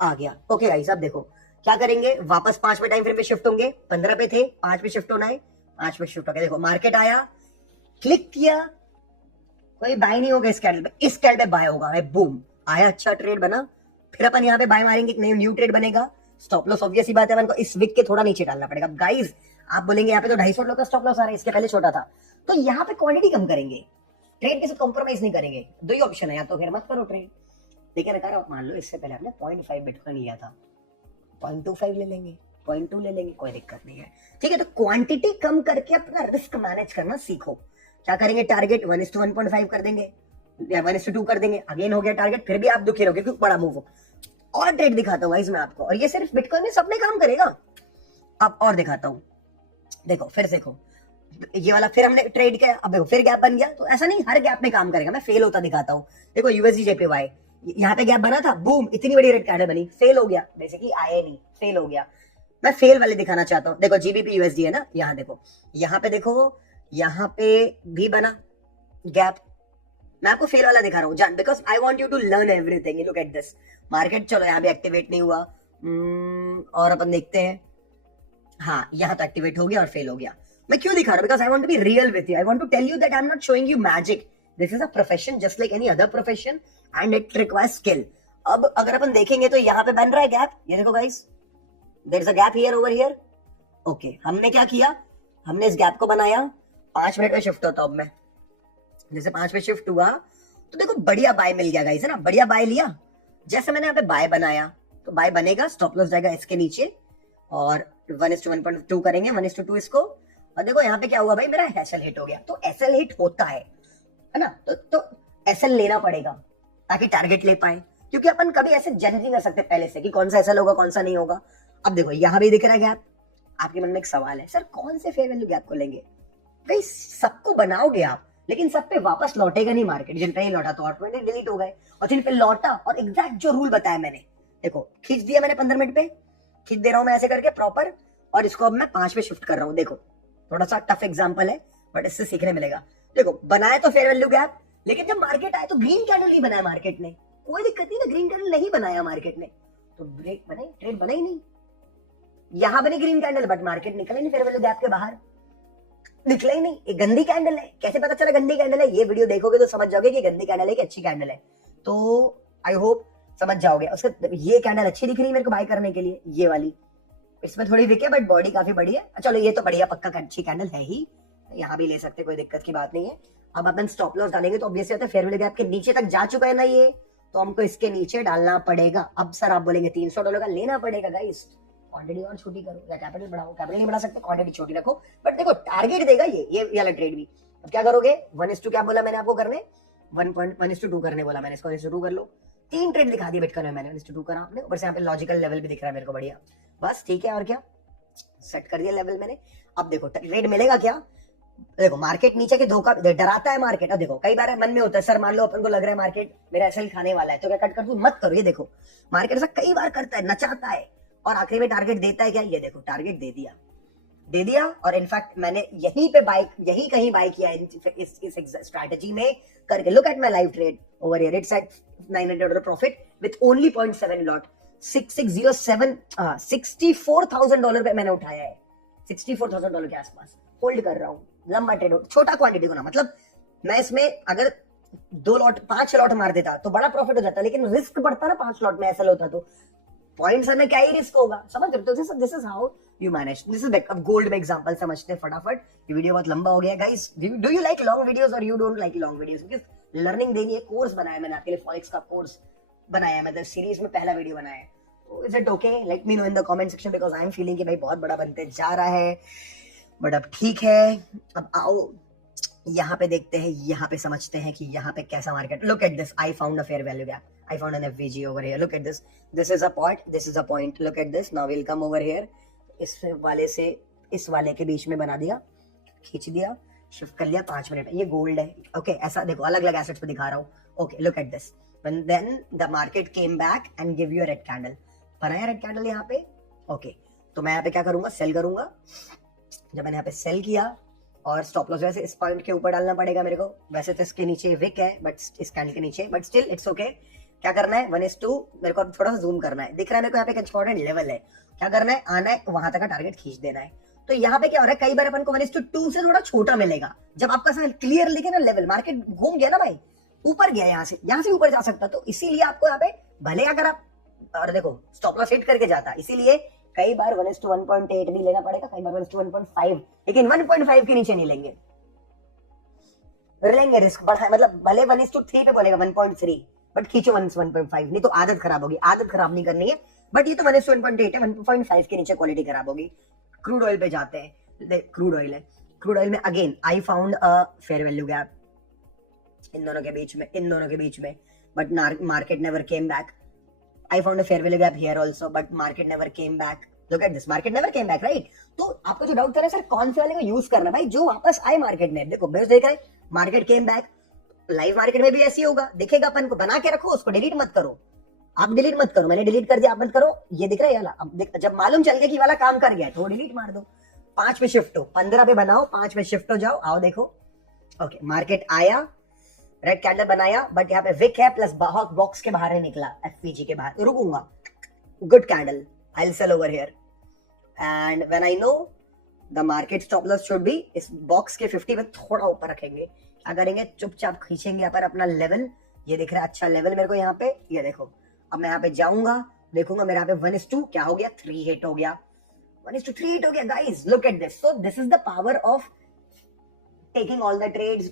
आ गया। ओके गाइस अब देखो क्या करेंगे, वापस 5 पे टाइम फ्रेम पे शिफ्ट होंगे। 15 पे थे, 5 पे शिफ्ट होना है, 5 पे शिफ्ट हो गया। देखो मार्केट आया, क्लिक किया, कोई बाय नहीं होगा इस कैंडल पे, इस कैंडल पे बाय होगा, बूम आया, अच्छा ट्रेड बना। फिर अपन यहाँ पे बाय मारेंगे, न्यू ट्रेड बनेगा। स्टॉप लॉस ऑब्वियस ही बात है, अपन को इस विक के थोड़ा नीचे डालना पड़ेगा। गाइस आप बोलेंगे यहाँ पे तो 250 का स्टॉप लॉस आ रहा है, इसके पहले छोटा था, तो यहाँ पे क्वांटिटी कम करेंगे, ट्रेड के साथ कॉम्प्रोमाइज नहीं करेंगे। दो ही ऑप्शन है, या तो फिर मत करो ट्रेड। लेकिन अगर आप मान लो इससे पहले आपने 0.5 बिटकॉइन लिया था, 0.25 ले लेंगे, 0.2 ले लेंगे, कोई दिक्कत नहीं है, ठीक है। तो क्वांटिटी कम करके अपना रिस्क मैनेज करना सीखो। क्या करेंगे, टारगेट 1:1.5 कर देंगे या 1:2 कर देंगे। अगेन हो गया टारगेट, फिर भी आप दुखी रहोगे क्योंकि बड़ा मूव हो। और ट्रेड दिखाता हूँ इसमें आपको, और ये सिर्फ बिटकॉइन में सब में काम करेगा। अब और दिखाता हूँ, देखो फिर देखो ये वाला, फिर हमने ट्रेड किया, अब देखो फिर गैप बन गया। तो ऐसा नहीं हर गैप में काम करेगा, मैं फेल होता दिखाता हूँ। देखो यूएसडी जेपीवाई, यहाँ पे गैप बना था, बूम इतनी बड़ी रेड कैंडल बनी, फेल हो गया, बेसिकली आया नहीं, फेल हो गया। मैं फेल वाले दिखाना चाहता हूँ। देखो जीबीपी यूएसडी है ना, यहाँ देखो, यहाँ पे देखो, यहाँ पे भी बना गैप। मैं आपको फेल वाला दिखा रहा हूँ जान, because I want you to learn everything. Look at this market, चलो यहाँ भी एक्टिवेट नहीं हुआ, और अपन देखते हैं, हाँ यहाँ तो एक्टिवेट हो गया और फेल हो गया। मैं क्यों दिखा रहा हूँ, because I want to be real with you, I want to tell you that I am not showing you magic, this is a profession just like any other profession and it requires skill. अब अगर अपन देखेंगे तो यहाँ पे बन रहा है gap, ये देखो guys, there is a gap here over here. Okay हमने क्या किया, हमने इस गैप को बनाया, 5 मिनट में शिफ्ट होता हूं मैं, जैसे 5 पे शिफ्ट हुआ तो देखो बढ़िया बाय मिल गया गाइस, है ना, बढ़िया बाय लिया। जैसे मैंने यहाँ पे बाय बनाया, तो बाय बनेगा, स्टॉप लॉस जाएगा इसके नीचे, और 1:1.2 करेंगे, 1:2 इसको। और देखो यहाँ पे क्या हुआ भाई, मेरा एसएल हिट हो गया। तो एसएल हिट होता है ना, तो एसएल लेना पड़ेगा ताकि टारगेट ले पाए, क्योंकि अपन कभी ऐसे जज नहीं कर सकते पहले से कि कौन सा एसएल होगा कौन सा नहीं होगा। अब देखो यहाँ भी दिख रहा है गैप। आपके मन में एक सवाल है, सर कौन से फेयर वैल्यू गैप को लेंगे? भाई सबको बनाओगे आप, लेकिन सब पे वापस लौटेगा नहीं मार्केट। जिन पे नहीं लौटा तो ऑटोमेटिक डिलीट हो गए, और जिन पे लौटा, और एग्जैक्ट जो रूल बताया मैंने, देखो खींच दिया मैंने 15 मिनट पे, खींच दे रहा हूं मैं ऐसे करके प्रॉपर, और इसको अब मैं 5 पे शिफ्ट कर रहा हूं। देखो थोड़ा सा टफ एग्जांपल है, बट इससे सीखने मिलेगा। देखो बनाया तो फेयर वैल्यू गैप, लेकिन जब मार्केट आए तो ग्रीन कैंडल नहीं बनाया मार्केट ने, कोई दिक्कत नहीं ना, ग्रीन कैंडल नहीं बनाया मार्केट ने, तो ब्रेक बनाई, ट्रेड बना ही नहीं। यहां बनी ग्रीन कैंडल, बट मार्केट निकला नहीं फेयर वैल्यू गैप के बाहर, निकला ही नहीं। एक गंदी कैंडल है, कैसे पता चला गंदी कैंडल है? ये वीडियो देखोगे तो समझ जाओगे कि गंदी कैंडल है कि अच्छी कैंडल है। तो आई होप समझ जाओगे। उसके ये कैंडल अच्छी दिख रही है मेरे को बाय करने के लिए, ये वाली, इसमें थोड़ी वीक है बट बॉडी काफी बड़ी है। चलो ये तो बढ़िया पक्का अच्छी कैंडल है ही, यहाँ भी ले सकते, कोई दिक्कत की बात नहीं है। अब अपन स्टॉप लॉस डालेंगे तो ऑब्वियसली होता है फेयर वैल्यू गैप के नीचे तक जा चुका है ना ये, तो हमको इसके नीचे डालना पड़ेगा। अब सर आप बोलेंगे $300 का लेना पड़ेगा गाइस, क्वांटिटी और छोटी करो या कैपिटल बढ़ाओ, कैपिटल नहीं बढ़ा सकते, क्वांटिटी छोटी रखो, बट देखो टारगेट देगा ये वाला ट्रेड भी। अब क्या करोगे, 1:2 क्या बोला मैंने आपको करने, 1:2 करने बोला मैंने, इसको 1:2 कर लो। 3 ट्रेड दिखा दिए बिटकॉइन में मैंने, 1:2 करा आपने, ऊपर से यहाँ पे लॉजिकल लेवल भी दिख रहा है मेरे को, बढ़िया, बस ठीक है। और क्या सेट कर दिया लेवल मैंने। अब देखो ट्रेड मिलेगा क्या, देखो मार्केट नीचे के धोखा डराता है मार्केट। अब देखो कई बार मन में होता है, सर मान लो अपन को लग रहा है मार्केट मेरा एसएल खाने वाला है, तो क्या कट कर दूं? मत करो। ये देखो मार्केट ऐसा कई बार करता है, नचाता है, और आखिरी में टारगेट देता है क्या? ये देखो टारगेट दे दिया। और इनफैक्ट मैंने यहीं पे बाय, यही कहीं बाय किया इस स्ट्रैटेजी में करके। Look at my live trade over here, it's at $900 profit with only 0.7 lot, 6607 $64,000 पे मैंने उठाया है, $64,000 के आसपास होल्ड कर रहा हूँ। लंबा ट्रेड, छोटा क्वांटिटी को ना, मतलब मैं इसमें अगर 5 लॉट मार देता तो बड़ा प्रॉफिट हो जाता, लेकिन रिस्क बढ़ता ना 5 लॉट में, ऐसा होता तो पॉइंट्स में क्या ही रिस्क होगा, समझ रहे हो? This is how you manage, this is अब गोल्ड में एग्जांपल समझते हैं फटाफट। ये वीडियो बहुत लंबा हो गया guys. Do you like long videos और you don't like long videos? Because learning देनी है, कोर्स बनाया मैंने आपके लिए, फॉरेक्स का कोर्स बनाया है, मतलब सीरीज में पहला वीडियो बनाया है। तो is it okay? Let me know in the comment section, because I am feeling कि भाई बहुत बड़ा बनते जा रहा है, बट अब ठीक है। अब आओ यहाँ पे देखते हैं, यहाँ पे समझते हैं कि यहाँ पे कैसा market. Look at this, I found a fair value gap. I found an FVG over here. Look at this. This is a point. This is a point. Look at this. Now we'll come over here. इस वाले से इस वाले के बीच में बना दिया, खींच दिया, शिफ्ट कर लिया 5 मिनट. ये गोल्ड है. ओके, ऐसा देखो, अलग अलग एसेट्स पे दिखा रहा हूँ. Okay, look at this. Then the market came back and give you a red candle. बनाया रेड कैंडल यहाँ पे. ओके, तो मैं यहाँ पे क्या करूंगा, सेल करूंगा. जब मैंने यहाँ पे सेल किया और स्टॉप लॉस वैसे इस पॉइंट के ऊपर डालना पड़ेगा मेरे को. वैसे तो इसके नीचे विक है, बट इस कैंडल के नीचे, बट स्टिल इट्स ओके. क्या करना है, 1:2. मेरे को अब थोड़ा सा जूम करना है. दिख रहा है मेरे को यहाँ पे एक इंपॉर्टेंट लेवल है. क्या करना है, आना है वहां तक का टारगेट खींच देना है. तो यहाँ पे क्या हो रहा है, कई बार अपन को 1:2 से थोड़ा छोटा मिलेगा. जब आपका क्लियर लिखे ना लेवल, मार्केट घूम गया ना भाई, ऊपर गया, यहाँ से ऊपर जा सकता. तो इसीलिए आपको यहाँ पे भले अगर आप, और देखो स्टॉप लॉस हिट करके जाता, इसीलिए कई बार 1:1.8 भी लेना पड़ेगा, कई बार 1:1.5, लेकिन 1.5 के नीचे नहीं लेंगे. रिस्क बढ़ा, मतलब भले 1:3 पे बोलेगा 1.3, बट खींचो 1.5, नहीं तो आदत खराब होगी. आदत खराब नहीं करनी है, बट ये तो 1:1.8 है, 1.5 के नीचे क्वालिटी खराब होगी. क्रूड ऑयल पे जाते हैं. क्रूड ऑयल है. क्रूड ऑयल में again I found a fair value gap in दोनों के बीच में, but market never came back. I found a fair value gap here also, but market never came back. Look at this, market never came back, right? तो आपको जो doubt कर रहा है sir, कौन से वाले को यूज करना भाई, जो वापस आए मार्केट में. देखो बेस देख रहे हैं, market came back. Live market में भी ऐसे होगा, देखेगा अपन को, बना के रखो उसको, डिलीट मत करो. आप डिलीट मत करो, मैंने डिलीट कर दिया, आप मत करो. ये दिख रहा है वाला, अब जब मालूम चल गया कि वाला काम कर गया है तो डिलीट मार दो. 5 पे शिफ्ट हो, 15 पे बनाओ, 5 पे शिफ्ट हो जाओ. आओ देखो. ओके, मार्केट आया, रेड कैंडल बनाया, बट यहाँ पे विक है प्लस बॉक्स के बाहर निकला, एफपीजी के बाहर. रुकूंगा, good candle, I will sell over here. And when I know the market stop loss should be इस बॉक्स के 50 पे थोड़ा ऊपर रखेंगे. क्या करेंगे, चुपचाप खींचेंगे यहाँ पर अपना लेवल. ये दिख रहा है अच्छा लेवल मेरे को यहाँ पे. ये देखो, अब मैं यहाँ पे जाऊंगा, देखूंगा मेरे यहाँ पे 1:2 क्या हो गया, 3 हिट हो गया. 1:3 हिट हो गया. Guys look at this. So this is the power of taking all the trades.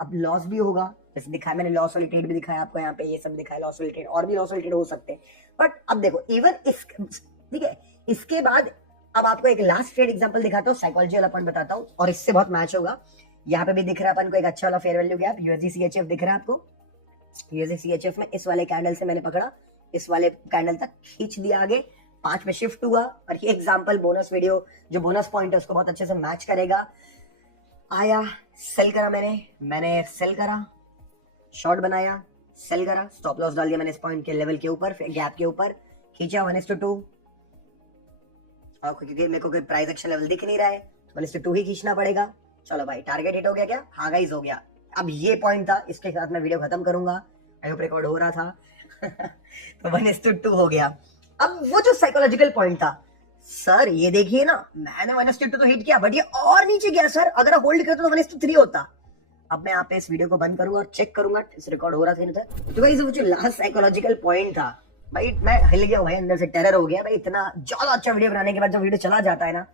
अब लॉस भी होगा, जैसे दिखाया मैंने, लॉस वाली ट्रेड भी दिखाया आपको यहाँ पे, ये सब दिखाया लॉस वाली ट्रेड, और भी लॉस वाली ट्रेड हो सकते हैं. बट अब देखो, इवन इस, ठीक है, इसके बाद अब आपको एक लास्ट ट्रेड एग्जांपल दिखाता हूँ, साइकोलॉजी वाला पॉइंट बताता हूँ, और इससे बहुत मैच होगा. यहाँ पे भी दिख रहा है अपन को एक अच्छा वाला fair value gap, USD CHF दिख रहा है आपको. यूएसडी सीएचएफ में इस वाले कैंडल से मैंने पकड़ा, इस वाले कैंडल तक खींच दिया आगे, 5 में शिफ्ट हुआ. और ये एग्जाम्पल बोनस वीडियो, जो बोनस पॉइंट है उसको बहुत अच्छे से मैच करेगा. आया, सेल करा, मैंने सेल करा, शॉर्ट बनाया, सेल करा, स्टॉप लॉस डाल दिया मैंने इस पॉइंट के लेवल के ऊपर, गैप के ऊपर, खींचा 1:2. और क्योंकि मेरे को कोई प्राइस एक्शन लेवल दिख नहीं रहा है, 1:2 ही खींचना पड़ेगा. चलो भाई, टारगेट हिट हो गया क्या? हाँ गाइस, हो गया. अब ये पॉइंट था, इसके साथ मैं वीडियो खत्म करूंगा. आई होप रिकॉर्ड हो रहा था. तो 1:2 हो गया. अब वो जो साइकोलॉजिकल पॉइंट था, सर ये देखिए ना, मैंने 1:2 तो हिट किया, बट ये और नीचे गया सर. अगर होल्ड करता तो 1:3 होता. अब मैं यहाँ पे इस वीडियो को बंद करूंगा और चेक करूंगा इस रिकॉर्ड हो रहा था नहीं था. तो भाई वो जो लास्ट साइकोलॉजिकल पॉइंट था भाई, मैं हिल गया भाई, अंदर से टेरर हो गया भाई. इतना ज्यादा अच्छा वीडियो बनाने के बाद जो वीडियो चला जाता है ना,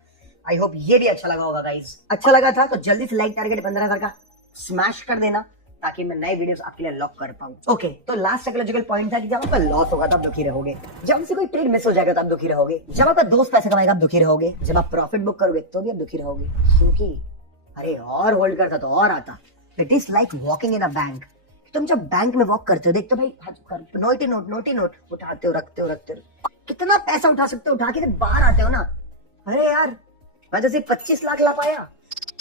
आई होप ये भी अच्छा लगा होगा गाइस. अच्छा लगा था तो जल्दी से लाइक टारगेट 15,000 का स्मैश कर देना, ताकि मैं नए वीडियोस आपके लिए लॉक कर पाऊं. ओके, तो लास्ट साइकोलॉजिकल पॉइंट था कि जब आपका लॉस होगा तब दुखी रहोगे, जब हमसे कोई ट्रेड मिस हो जाएगा तब दुखी रहोगे, जब आपका दोस्त पैसे कमाएगा आप दुखी रहोगे, जब आप प्रॉफिट बुक करोगे तो भी आप दुखी रहोगे. क्योंकि अरे और होल्ड करता तो और आता. It is like walking in a bank. तुम जब बैंक में वॉक करते हो, देखते हो भाई, नोटी नोट उठाते हो, रखते हो, कितना पैसा उठा सकते हो, उठा के बाहर आते हो ना. अरे यार, मैं जैसे 25 लाख ला पाया,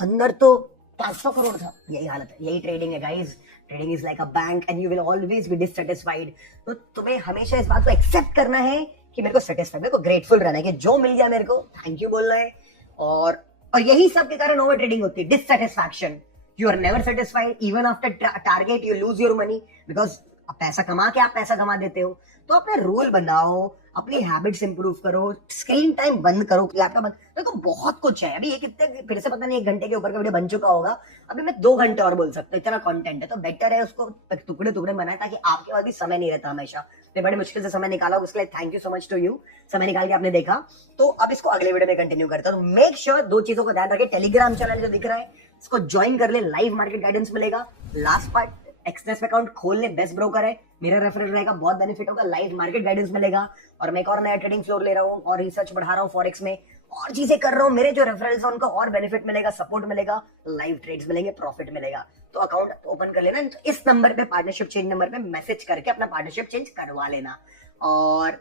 अंदर तो 500 करोड़ था. यही हालत है, यही ट्रेडिंग है guys. Trading is like a bank and you will always be dissatisfied. तो तुम्हें हमेशा इस बात को एक्सेप्ट करना है कि मेरे को सेटिस्फाइड, मेरे को ग्रेटफुल रहना है कि जो मिल गया मेरे को थैंक यू बोलना है. और यही सब के कारण ओवर ट्रेडिंग होती है, dissatisfaction. You are never satisfied. Even after target, you lose your money because पैसा कमा के आप पैसा कमा देते हो. तो अपना रूल बनाओ, अपनी हैबिट्स इंप्रूव करो, स्क्रीन टाइम बंद करो, लैपटॉप बंद. देखो बहुत कुछ है. अभी ये कितने फिर से पता नहीं 1 घंटे के ऊपर का वीडियो बन चुका होगा. अभी मैं 2 घंटे और बोल सकता हूँ, इतना कंटेंट है. तो बेटर है उसको टुकड़े टुकड़े बनाए, ताकि आपके पास भी समय नहीं रहता हमेशा. मैं बड़ी मुश्किल से समय निकाला, उसके लिए thank you so much to you. समय निकाल के आपने देखा. तो अब इसको अगले वीडियो में कंटिन्यू करता हूँ. मेक श्योर 2 चीजों को ध्यान रखें. टेलीग्राम चैनल जो दिख रहा है इसको ज्वाइन कर ले, लाइव मार्केट गाइडेंस मिलेगा. लास्ट पार्ट, एक्सप्रेस अकाउंट खोल ले, बेस्ट ब्रोकर है, मेरा रेफरल रहेगा, बहुत बेनिफिट होगा. लाइव मार्केट गाइडेंस मिलेगा. और मैं एक और नया ट्रेडिंग फ्लोर ले रहा हूँ और रिसर्च बढ़ा रहा हूँ फॉरेक्स में. और चीजें कर रहा हूँ, मेरे जो रेफरल्स है उनको और बेनिफिट मिलेगा, सपोर्ट मिलेगा, लाइव ट्रेड्स मिलेंगे, प्रॉफिट मिलेगा। तो अकाउंट ओपन कर लेना, तो इस नंबर पे, पार्टनरशिप चेंज नंबर पे मैसेज करके अपना पार्टनरशिप चेंज करवा लेना। और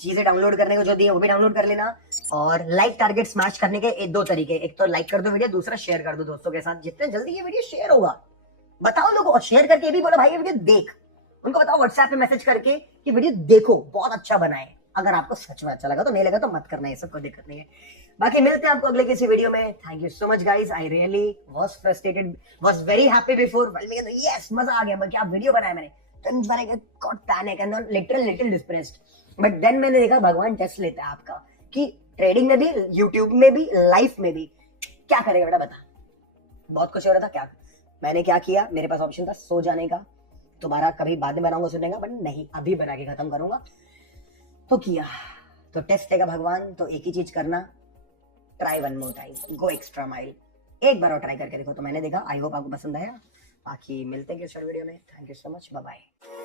चीजें डाउनलोड करने को जो दी है वो भी डाउनलोड कर लेना। और लाइक टारगेट स्मैश करने के दो तरीके, एक तो लाइक कर दो वीडियो, दूसरा शेयर कर दो दोस्तों के साथ। जितने जल्दी ये वीडियो शेयर होगा, बताओ लोगों, और शेयर करके ये भी बोलो भाई ये वीडियो देख, उनको बताओ व्हाट्सएप पे मैसेज करके कि वीडियो देखो, बहुत अच्छा बना है। अगर आपको सच में अच्छा लगा तो, नहीं लगा तो मत करना, ये सब कोई दिक्कत नहीं है। बाकी मिलते हैं आपको अगले किसी वीडियो में। Thank you so much guys, I really was frustrated, was very happy before, yes मजा आ गया, क्या वीडियो बनाया मैंने, then got panic and little depressed, but then मैंने देखा भगवान टेस्ट लेता है आपका, कि ट्रेडिंग में भी, यूट्यूब में भी, लाइफ में भी। क्या करेगा बेटा बता, बहुत कुछ हो रहा था, क्या मैंने क्या किया, मेरे पास ऑप्शन था सो जाने का, तुम्हारा कभी बाद में बनाऊंगा सुनने का, बट नहीं, अभी बना के खत्म करूंगा। तो किया, तो टेस्ट लेगा भगवान, तो एक ही चीज करना, ट्राई वन मोर टाइम, गो एक्स्ट्रा माइल, एक बार और ट्राई करके देखो। तो मैंने देखा, आई होप आपको पसंद आया। बाकी मिलते हैं किसी वीडियो में, thank you so much, bye bye.